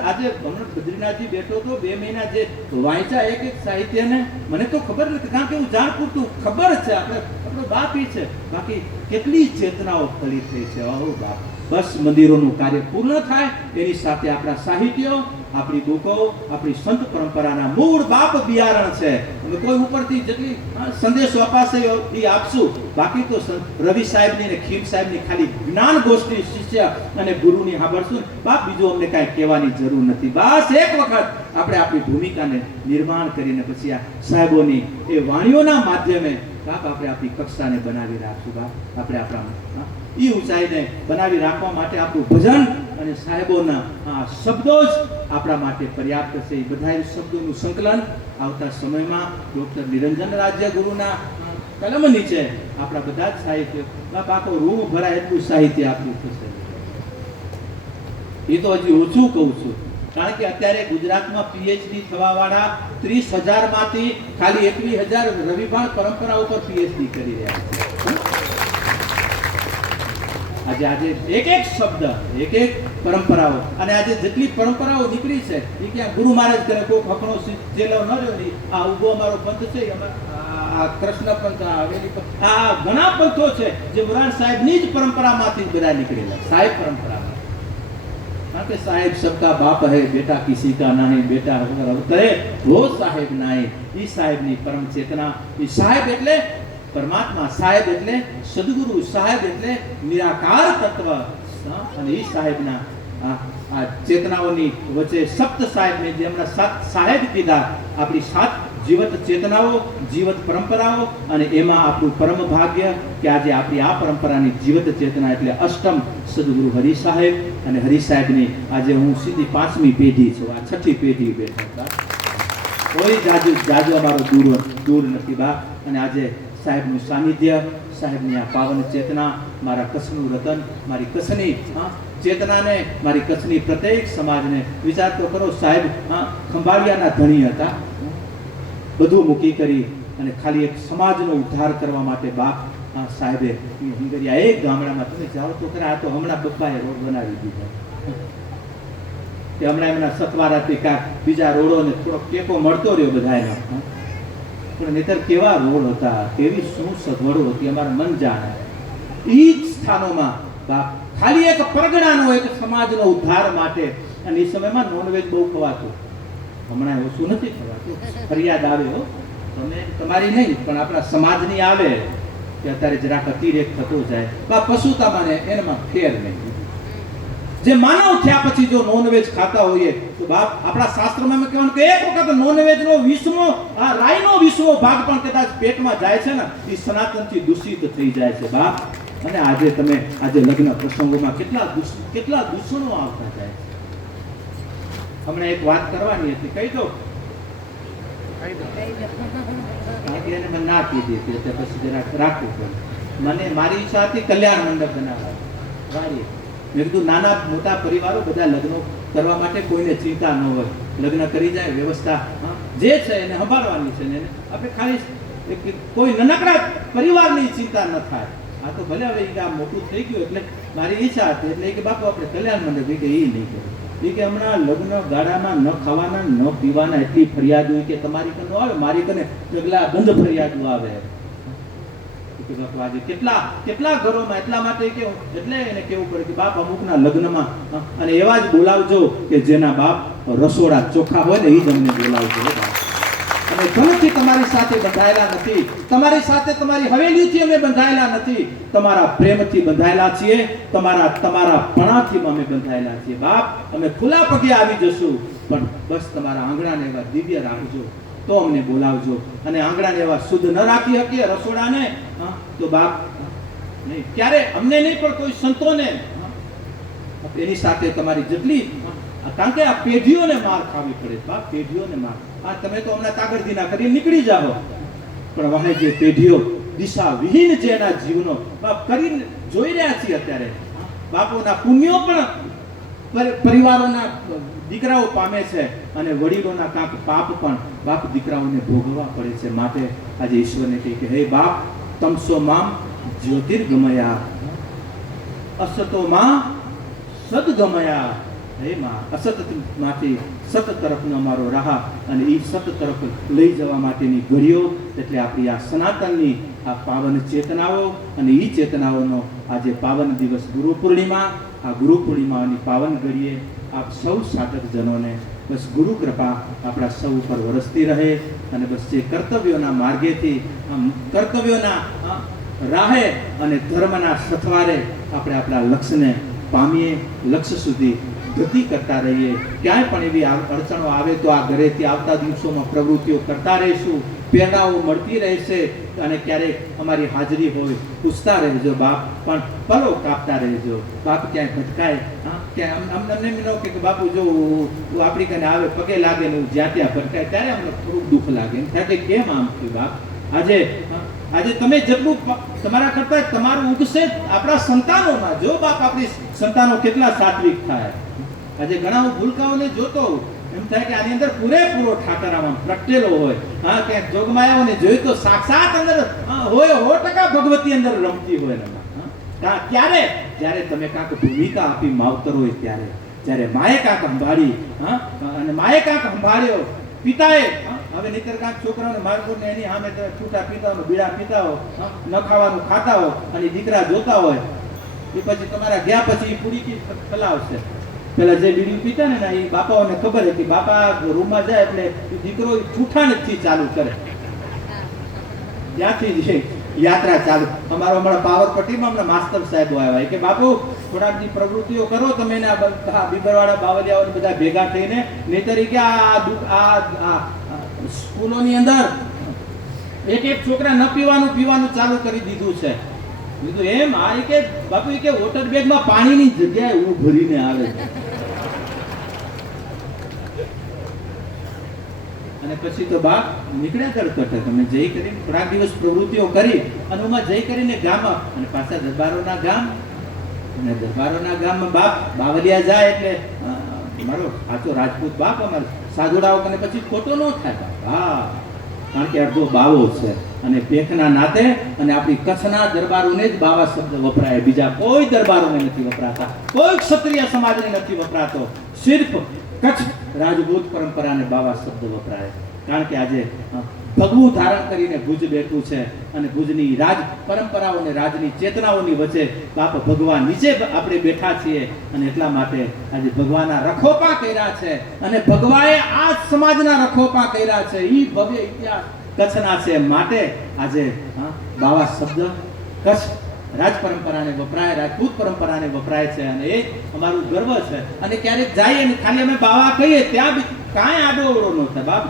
બદ્રીનાથજી બેઠો તો 2 મહિના જે વાંચ્યા એક સાહિત્યને, મને તો ખબર નથી, કારણ કે હું જાણ પૂરતું ખબર છે, આપણો બાપ ઈ છે, બાકી કેટલી ચેતનાઓ ફળી થઈ છે. અહો બાપ, બસ મંદિરોનું કાર્ય પૂર્ણ થાય એની સાથે આપણા સાહિત્યો, આપણી બુકો, આપણી સંત પરંપરાના મૂળ બાપ બિયારણ છે. અમે કોઈ ઉપરથી જેટલી સંદેશો અપાશે એ આપશું, બાકી તો રવિ સાહેબની ને ખીમ સાહેબની ખાલી જ્ઞાન ગોષ્ઠી શિષ્ય અને ગુરુની સાંભળશું. બાપ બીજું અમને કાંઈ કહેવાની જરૂર નથી. બસ એક વખત આપણે આપણી ભૂમિકાને નિર્માણ કરીને પછી આ સાહેબોની એ વાણીઓના માધ્યમે બાપ આપણે આપણી કક્ષાને બનાવી રાખશું. બાપ આપણે આપણા એ ઊંચાઈને બનાવી રાખવા માટે આપણું ભજન અને સાહેબોના આ શબ્દો જ આપણા માટે પર્યાપ્ત છે. એ બધા શબ્દોનું સંકલન આવતા સમયમાં ડૉક્ટર નિરંજન રાજ્ય ગુરુના કલમ નીચે આપણા બધા જ સાહિત્ય, બાપ આખો રૂમ ભરાય એટલું સાહિત્ય આપણું થશે. એ તો હજી ઓછું કહું છું, કારણ કે અત્યારે ગુજરાતમાં PhD થવાવાળા 30,000 માંથી ખાલી 21,000 રવિભાણ પરંપરા ઉપર PhD કરી રહ્યા છે. આજે એક શબ્દ, એક પરંપરાઓ, અને આજે જેટલી પરંપરાઓ નીકળી છે એ ક્યાં ગુરુ મહારાજ કરે કોઈ હકણો ચેલો ન રહ્યો નહીં. આ ઉભો અમારો પંથ છે, આ કૃષ્ણ પંથ, હવેલી પંથ, આ ઘણા પંથો છે જે મોરાર સાહેબની જ પરંપરામાંથી બધા નીકળેલા, સાહેબ પરંપરામાં. કારણ કે સાહેબ સબકા બાપ હૈ, બેટા કિસી કા નહીં, બેટા અવતરે વો સાહેબ નાય. એ સાહેબની પરમ ચેતના, એ સાહેબ એટલે પરમાત્મા, સાહેબ એટલે સદગુરુ, સાહેબ એટલે નિરાકાર તત્વ. અને એ સાહેબના આ ચેતનાઓની વચ્ચે સપ્ત સાહેબને જે હમણાં 7 સાહેબ કીધા, આપણી 7 જીવત ચેતનાઓ, જીવત પરંપરાઓ, અને એમાં આપણું પરમ ભાગ્ય કે આજે આપણી આ પરંપરાની જીવત ચેતના એટલે અષ્ટમ સદગુરુ હરિ સાહેબ. અને હરિ સાહેબની આજે હું સીધી 5મી પેઢી છું, આ 6ઠી પેઢી બેઠા. કોઈ જાજુ અમારો દૂર નથી બા. અને આજે સાહેબનું સાનિધ્ય, સાહેબની આ પાવન ચેતના, મારા કચ્છનું રતન, મારી કચ્છની ચેતનાને, મારી કચ્છની પ્રત્યેક સમાજને વિચાર તો કરો. સાહેબ ખંભાળિયાના ધણી હતા, બધું મૂકી કરી અને ખાલી એક સમાજનો ઉદ્ધાર કરવા માટે બાપ સાહેબે હિંગરિયા એક ગામડામાં, તમે જાઓ તો ખરા, આ તો હમણાં બપ્પાએ રોડ બનાવી દીધો કે હમણાં એમના સતવારાથી કાંક બીજા રોડોને થોડો ટેકો મળતો રહ્યો બધાને, પણ નહીતર કેવા રોડ હતા, કેવી શું સગવડો હતી, અમારા મન જાણે. એ જ સ્થાનોમાં બાપ ખાલી એક પરગણાનો, એક સમાજનો ઉદ્ધાર માટે. અને એ સમયમાં નોનવેજ બહુ ખવાતું, હમણાં ઓછું નથી ખવાતું. ફરિયાદ આવે હો, તમે તમારી નહીં પણ આપણા સમાજની આવે કે અત્યારે જરાક અતિરેક થતો જાય. બાપ પશુતામાં ને એનામાં ફેર નહીં. જે માનવ થયા પછી જો નોનવેજ ખાતા હોઈએ તો બાપ આપણા શાસ્ત્રમાં એમ કહેવાનું કે એક વખત નોનવેજનો 20મો રાઈનો 20મો ભાગ પણ કદાચ પેટમાં જાય છે ને, એ સનાતનથી દૂષિત થઈ જાય છે બાપ. અને આજે તમે લગ્ન પ્રસંગોમાં કેટલા દૂષણો આવતા જાય. હમણાં એક વાત કરવાની હતી, કહી દો. એને મને ના કીધી હતી એટલે પછી જરાક રાખવું પડે. મને મારી ઈચ્છા હતી કલ્યાણ મંડપ બનાવવાની. મેં કીધું નાના મોટા પરિવારો બધા લગ્નો કરવા માટે કોઈને ચિંતા ન હોય, લગ્ન કરી જાય, વ્યવસ્થા જે છે એને સંભાળવાની છે ને આપણે ખાલી કોઈ નાનકડા પરિવારની ચિંતા ન થાય. આ તો ભલે હવે આ મોટું થઈ ગયું એટલે મારી ઈચ્છા હતી એટલે કે બાપુ આપણે કલ્યાણ મંડપ, કે એ નહીં કરે. એ કે હમણાં લગ્ન ગાળામાં ન ખાવાના ન પીવાના એટલી ફરિયાદો કે તમારી કને આવે, મારી કને ડગલા બંધ ફરિયાદો આવે. કે બાપુ આજે કેટલા ઘરોમાં એટલા માટે કે એટલે એને કેવું પડે કે બાપ અમુકના લગ્નમાં અને એવા જ બોલાવજો કે જેના બાપ રસોડા ચોખ્ખા હોય ને, એ જ અમને બોલાવજો. અને ધનથી તમારી સાથે બંધાયેલા નથી, તમારી સાથે તમારી હવેલીથી અમે બંધાયેલા નથી, તમારા પ્રેમથી બંધાયેલા છીએ, તમારા પણાથી અમે બંધાયેલા છીએ બાપ. અમે ખુલ્લા પગે આવી જશું, પણ બસ તમારા આંગણાને એવા દિવ્ય રાખજો તો અમને બોલાવજો. અને આંગણાને એવા શુદ્ધ ન રાખી શકીએ રસોડાને તો બાપ નહીં, ક્યારે અમને નહીં પણ કોઈ સંતોને એની સાથે તમારી જેટલી, કારણ કે આ પેઢીઓને માર ખાવી પડે બાપ, પેઢીઓને માર. તમે તો હમણાં તાગડધીના કરી નીકળી જાઓ, પણ વાહે જે પેઢીઓ દિશા વિહીન જે એના જીવનો બાપ કરીને જોઈ રહ્યા છીએ અત્યારે, બાપોના પુણ્યો પણ પરિવારોના દીકરાઓ પામે છે અને વડીલોના કાંક પાપ પણ બાપ દીકરાઓને ભોગવવા પડે છે. માટે આજે ઈશ્વરને કહે કે હે બાપ, તમસો મામ જ્યોતિર્ગમયા અસતો માં સદગમયા. હે માં, અસત માંથી સત તરફનો અમારો રાહ અને એ સત તરફ લઈ જવા માટેની ઘડીઓ એટલે આપણી આ સનાતનની આ પાવન ચેતનાઓ અને એ ચેતનાઓનો આજે પાવન દિવસ ગુરુ પૂર્ણિમા. આ ગુરુ પૂર્ણિમાની પાવન ઘડીએ આપ સૌ સાધકજનોને બસ ગુરુ કૃપા આપણા સૌ ઉપર વરસતી રહે અને બસ જે કર્તવ્યોના માર્ગેથી કર્તવ્યોના રાહે અને ધર્મના સથવારે આપણે આપણા લક્ષ્યને પામીએ, લક્ષ્ય સુધી ગતિ કરતા રહીએ. ક્યાંય પણ એવી અડચણો આવે તો આ ઘરેથી આવતા દિવસોમાં પ્રવૃત્તિઓ કરતા રહીશું, પ્રેરણાઓ મળતી રહેશે અને ક્યારેક અમારી હાજરી હોય પૂછતા રહેજો બાપ, પણ પલો કાપતા રહેજો બાપ. ક્યાંય ભટકાય ક્યાંય અમને એમ ન કે બાપુ જો આપણી કને આવે પગે લાગે ને જ્યાં ત્યાં ભટકાય ત્યારે અમને થોડુંક દુઃખ લાગે, એમ થાય કે કેમ આમ થયું બાપ. આજે તમે જેટલું તમારા કરતા તમારું ઉગશે આપણા સંતાનોમાં. જો બાપ આપણી સંતાનો કેટલા સાત્વિક થાય. આજે ઘણા ભૂલકાઓને જોતો એમ થાય કે આની અંદર પૂરેપૂરો ઠાકરામાં પ્રગટેલો હોય. ક્યાંક જોગમાયાઓને જોઈ તો સાક્ષાત અંદર હોય 100% ભગવતી અંદર રમતી હોય ને. ક્યારે જ્યારે તમે કાંક ભૂમિકા આપી માવતર હોય ત્યારે, જ્યારે માએ કાંક સંભાળી અને માએ કાંક સંભાળ્યો, પિતાએ હવે નહીતર કાંક છોકરાઓને મારકોને એની સામે છૂટા પીતા હોય, બીડા પીતા હો, ન ખાવાનું ખાતા હો અને દીકરા જોતા હોય એ પછી તમારા ગયા પછી એ પૂરી ખલાવશે. પેલા જે બીડી પીતા ને એ બાપાઓને ખબર હતી, બાપા રૂમમાં જાય એટલે દીકરો છૂઠાણથી ચાલુ કરે, ત્યાંથી જ યાત્રા ચાલુ. અમારો હમણાં પાવરપટ્ટીમાં હમણાં માસ્તર સાહેબો આવ્યા કે બાપુ થોડાક દી પ્રવૃત્તિઓ કરો તમે ને આ બીબરવાળા બાવલિયાઓ બધા ભેગા થઈને, નહીતર કે આ સ્કૂલોની અંદર એક છોકરા ન પીવાનું ચાલુ કરી દીધું છે. કીધું એમ આ કે બાપુ કે વોટર બેગમાં પાણીની જગ્યાએ હું ભરીને આવે છે. અને અને પછી તો બાપ નીકળ્યા તડકટ તમે જઈ કરીને થોડાક દિવસ પ્રવૃત્તિઓ કરી અને એમાં જઈ કરીને ગામ અને પાછા દરબારોના ગામ અને દરબારોના ગામમાં બાપ બાવલિયા જાય એટલે મારો સાચો રાજપૂત બાપ અમારો સાધુડાઓ અને પછી ખોટો ન થાય બાપ હા, કારણ કે અડધો બાવો છે અને પેખના નાતે અને આપણી કચ્છના દરબારોને જ બાવા શબ્દ વપરાય, બીજા કોઈ દરબારોને નથી વપરાતા, કોઈ ક્ષત્રિય સમાજને નથી વપરાતો, સિર્ફ કચ્છ રાજપૂત પરંપરાને બાવા શબ્દ વપરાય. કારણ કે આજે ભગવું ધારણ કરીને ભુજ બેઠું છે અને ભુજની રાજ પરંપરાઓ અને રાજની ચેતનાઓની વચ્ચે બાપ ભગવાન નીચે આપણે બેઠા છીએ અને એટલા માટે આજે ભગવાનના રખોપા કર્યા છે અને ભગવાએ આ સમાજના રખોપા કર્યા છે. ઈ ભવ્ય ઇતિહાસ કચ્છના છે માટે આજે બાવા શબ્દ કચ્છ રાજ પરંપરાને વપરાય, રાજપૂત પરંપરાને વપરાય છે અને એ અમારું ગર્વ છે. અને ક્યારેક જઈએ ને ખાલી અમે બાવા કહીએ ત્યાં બી કાંઈ આડો અવળો ન થાય બાપ,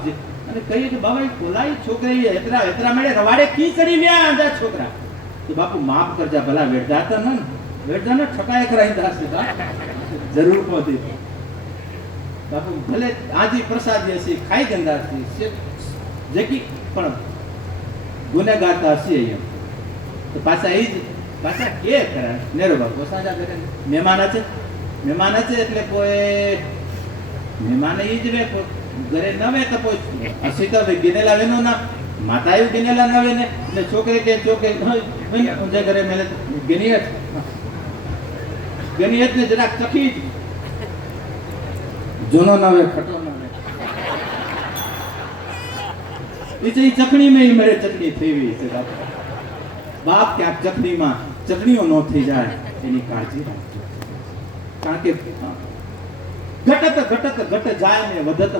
અને કહીએ કે બાબા કોલાઈ છોકરી હેતરા મેળે રવાડે કી ચડી ગયા આંધા છોકરા, તો બાપુ માફ કરજા ભલા વેડજાતા ન ઠકાય કરાઈ દાસે જરૂર પહોંચી બાપુ ભલે આજી પ્રસાદી હશે ખાઈ ગંદાસી જેકી પણ ગુનેગાર તો હશે અહીંયા તો પાછા એ જ પાછા કે ખરા નેરો બાપુ સાજા કરે મહેમાન છે એટલે કોઈ મહેમાન એ જ વે ઘરે નવે તો કોઈ હસી તો ગિનેલા વેનો ના માતા એવું ગિનેલા નવે ને એટલે છોકરી કે છોકરી ઊંઝે ઘરે મેલે ગિનિયત ને જરાક ચખી જ જૂનો નવે ખટો નવે એ ચટણી મેં મળે ચટણી થઈ છે બાપ ક્યાંક ચટણીમાં ચટણીઓ ન થઈ જાય એની કાળજી રાખજો. કારણ કે ઘટ જાય ને વધત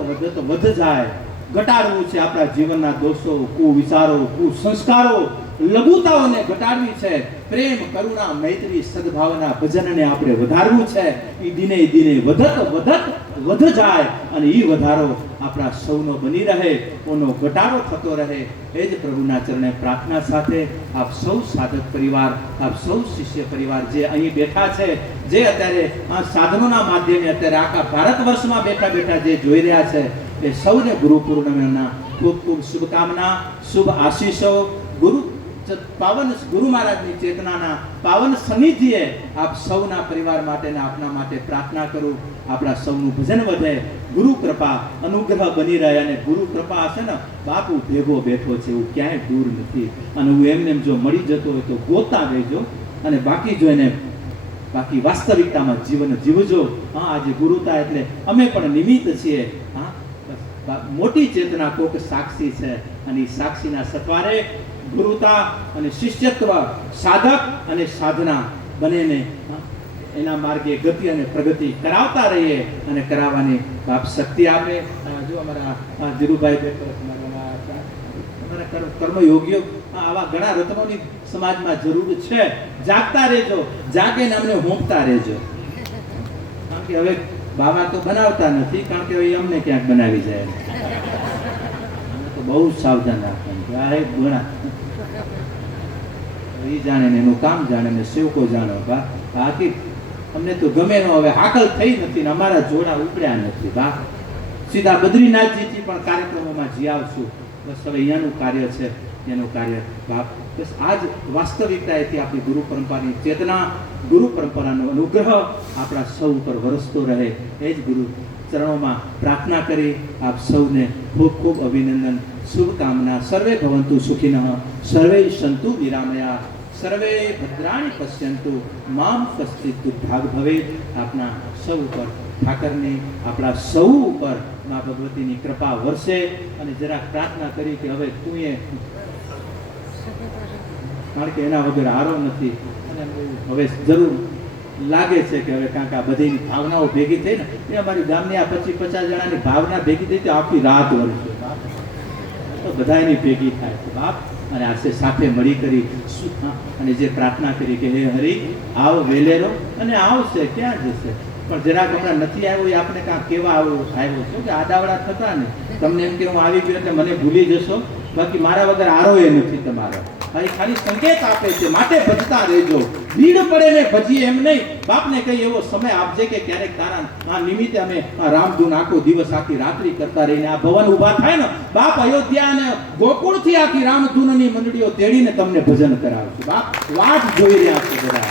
વધ જાય. ઘટાડવું છે આપણા જીવનના દોષો, કુવિચારો, કુસંસ્કારો, લઘુતાઓને ઘટાડવી છે. પ્રેમ, કરુણા, મૈત્રી, સદભાવના, ભજનને આપણે વધારવું છે. એ દિને વધ જાય અને એ વધારો આપણા સૌનો બની રહે, એનો ઘટાડો થતો રહે. એ જ પ્રભુના ચરણે પ્રાર્થના સાથે આપ સૌ સાધક પરિવાર, આપ સૌ શિષ્ય પરિવાર જે અહીં બેઠા છે, જે અત્યારે આ સાધનોના માધ્યમે અત્યારે આખા ભારત વર્ષમાં બેઠા જે જોઈ રહ્યા છે, એ સૌને ગુરુ પૂર્ણિમાના ખૂબ ખૂબ શુભકામના, શુભ આશીષો. પાવન ગુરુ મહારાજની ચેતનાના પાવન સનિધિએ આપ સૌના પરિવાર માટે ને આપના માટે પ્રાર્થના કરું. આપણા સૌનું ભજન વધે, ગુરુ કૃપા અનુગ્રહ બની રહે અને ગુરુ કૃપા હશે ને બાપુ ભેગો બેઠો છે એવું ક્યાંય દૂર નથી. અને હું એમને જો મળી જતો હોય તો ગોતા બેજો અને બાકી વાસ્તવિકતામાં જીવન જીવજો. હા, આજે ગુરુતા એટલે અમે પણ નિમિત્ત છીએ. હા, મોટી ચેતના કોક સાક્ષી છે અને એ સાક્ષીના સત્વારે ગુરુતા અને શિષ્યત્વ, સાધક અને સાધના બંનેને એના માર્ગે ગતિ અને પ્રગતિ કરાવતા રહીએ અને કરાવવાની બાપ શક્તિ આપે. જો અમારા ધીરુભાઈ અમારા કર્મયોગીઓ આવા ઘણા રત્નોની સમાજમાં જરૂર છે. જાગતા રહેજો, જાગે ને અમને હોંપતા રહેજો. કારણ કે હવે બાવા તો બનાવતા નથી, કારણ કે હવે અમને ક્યાંક બનાવી જાય. તો બહુ સાવધાન રાખવાનું. ગુણા એ જાણે ને એનું કામ જાણે ને સેવકો જાણો. બાકી અમને તો ગમે નો હવે હાકલ થઈ નથી ને અમારા જોડા ઉપડ્યા નથી. બા સીધા બદ્રીનાથજીથી પણ કાર્યક્રમોમાં જી આવશું. બસ હવે અહીંયાનું કાર્ય છે, એનું કાર્ય બાપ. બસ આ જ વાસ્તવિકતાએથી આપણી ગુરુ પરંપરાની ચેતના, ગુરુ પરંપરાનો અનુગ્રહ આપણા સૌ ઉપર વરસતો રહે, એ જ ગુરુ ચરણોમાં પ્રાર્થના કરી આપ સૌને ખૂબ ખૂબ અભિનંદન, શુભકામના. સર્વે ભવંતુ સુખિનઃ, સર્વે સંતુ નિરામયા, સર્વે ભદ્રાણી પશ્યંતુ, મામ કશ્ચિત દુર્ભાગ ભવેત. આપના સૌ ઉપર ઠાકરની, આપણા સૌ ઉપર મા ભગવતીની કૃપા વરસે. અને જરાક પ્રાર્થના કરી કે હવે તું એ, કારણ કે એના વગર હારો નથી. અને હવે જરૂર લાગે છે કે હવે કાંક આ બધી ભાવનાઓ ભેગી થઈ ને, એ અમારી ગામની આ 25-50 જણાની ભાવના ભેગી થઈ તો આખી રાત વરસે તો બધા એની ભેગી થાય છે બાપ. અને આજે સાથે મળી કરી અને જે પ્રાર્થના કરી કે હે હરિ આવ વેલેરો, અને આવશે ક્યાં જશે, પણ જરાક હમણાં નથી આવ્યો એ આપણે કાંક કેવા આવ્યો છો કે આડાવડા થતા ને તમને એમ કે હું આવી ગયો એટલે મને ભૂલી જશો, બાકી મારા વગર આરોય નથી તમારો. ભાઈ ખાલી સંકેત આપે છે, માટે ભજતા રહેજો. ભીડ પડે ને ભજીએ એમ નહીં. બાપને કઈ એવો સમય આપજે કે ક્યારેક તારા આ નિમિત્તે અમે આ રામધૂન આખો દિવસ આખી રાત્રિ કરતા રહીને આ ભવન ઊભા થાય ને બાપ અયોધ્યા અને ગોકુળથી આખી રામધૂનની મંડળીઓ તેડીને તમને ભજન કરાવશું. બાપ વાટ જોઈ રહ્યા છે બધા,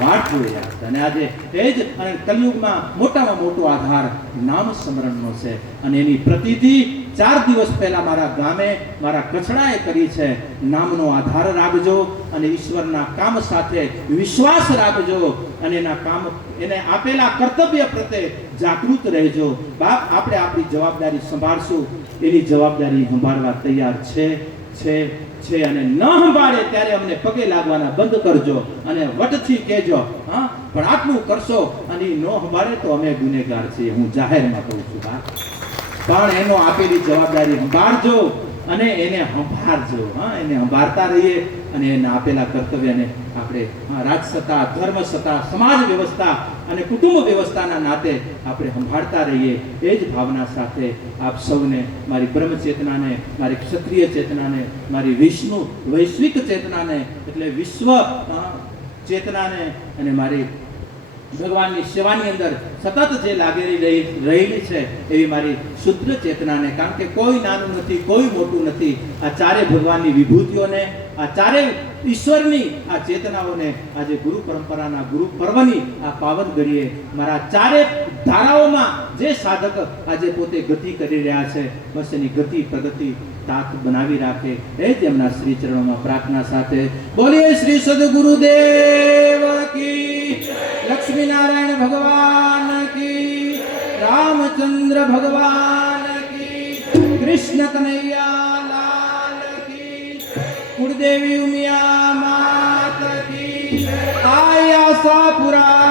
વાટ જોઈ રહ્યા છે. અને આજે એ જ અને કલયુગમાં મોટામાં મોટો આધાર નામ સ્મરણનો છે. અને એની પ્રતિતિ 4 દિવસ પહેલા મારા ગામે મારા કચડાએ કરી છે. નામનો આધાર રાખજો અને ઈશ્વરના કામ સાથે વિશ્વાસ રાખજો અને એના કામ એને આપેલા કર્તવ્ય પ્રત્યે જાગૃત રહેજો. બાપ આપણે આપણી જવાબદારી સંભાળશું, એની જવાબદારી સંભાળવા તૈયાર છે અને ન સંભાળે ત્યારે અમને પગે લાગવાના બંધ કરજો અને વટથી કહેજો હા પણ આટલું કરશો અને ન સંભાળે તો અમે ગુનેગાર છીએ. હું જાહેરમાં કહું છું બાપ, પણ એનો આપેલી જવાબદારી સંભાળજો અને એને સંભાળજો. હા એને સંભાળતા રહીએ અને એના આપેલા કર્તવ્યને આપણે રાજસત્તા, ધર્મસત્તા, સમાજ વ્યવસ્થા અને કુટુંબ વ્યવસ્થાના નાતે આપણે સંભાળતા રહીએ. એ જ ભાવના સાથે આપ સૌને મારી બ્રહ્મ ચેતનાને, મારી ક્ષત્રિય ચેતનાને, મારી વિષ્ણુ વૈશ્વિક ચેતનાને એટલે વિશ્વ ચેતનાને અને મારી ભગવાનની સેવાની અંદર સતત જે લાગેલી રહેલી છે એવી મારી શુદ્ધ ચેતનાને, કારણ કે કોઈ નાનું નથી, કોઈ મોટું નથી. આ ચારે ભગવાનની વિભૂતિઓને, આ ચારે ઈશ્વરની આ ચેતનાઓને આજે ગુરુ પરંપરાના ગુરુ પર્વની આ પાવન ઘડીએ મારા ચારે ધારાઓમાં જે સાધક આજે પોતે ગતિ કરી રહ્યા છે બસ એની ગતિ પ્રગતિ તાત બનાવી રાખે એ જ એમના શ્રી ચરણોમાં પ્રાર્થના સાથે બોલીએ શ્રી સદગુરુદેવ કી, લક્ષ્મી નારાયણ ભગવાન કી, રામચંદ્ર ભગવાન કી, કૃષ્ણ કનૈયા લાલ કી, કુળદેવી ઉમિયા માત કી, આયા સાપુરા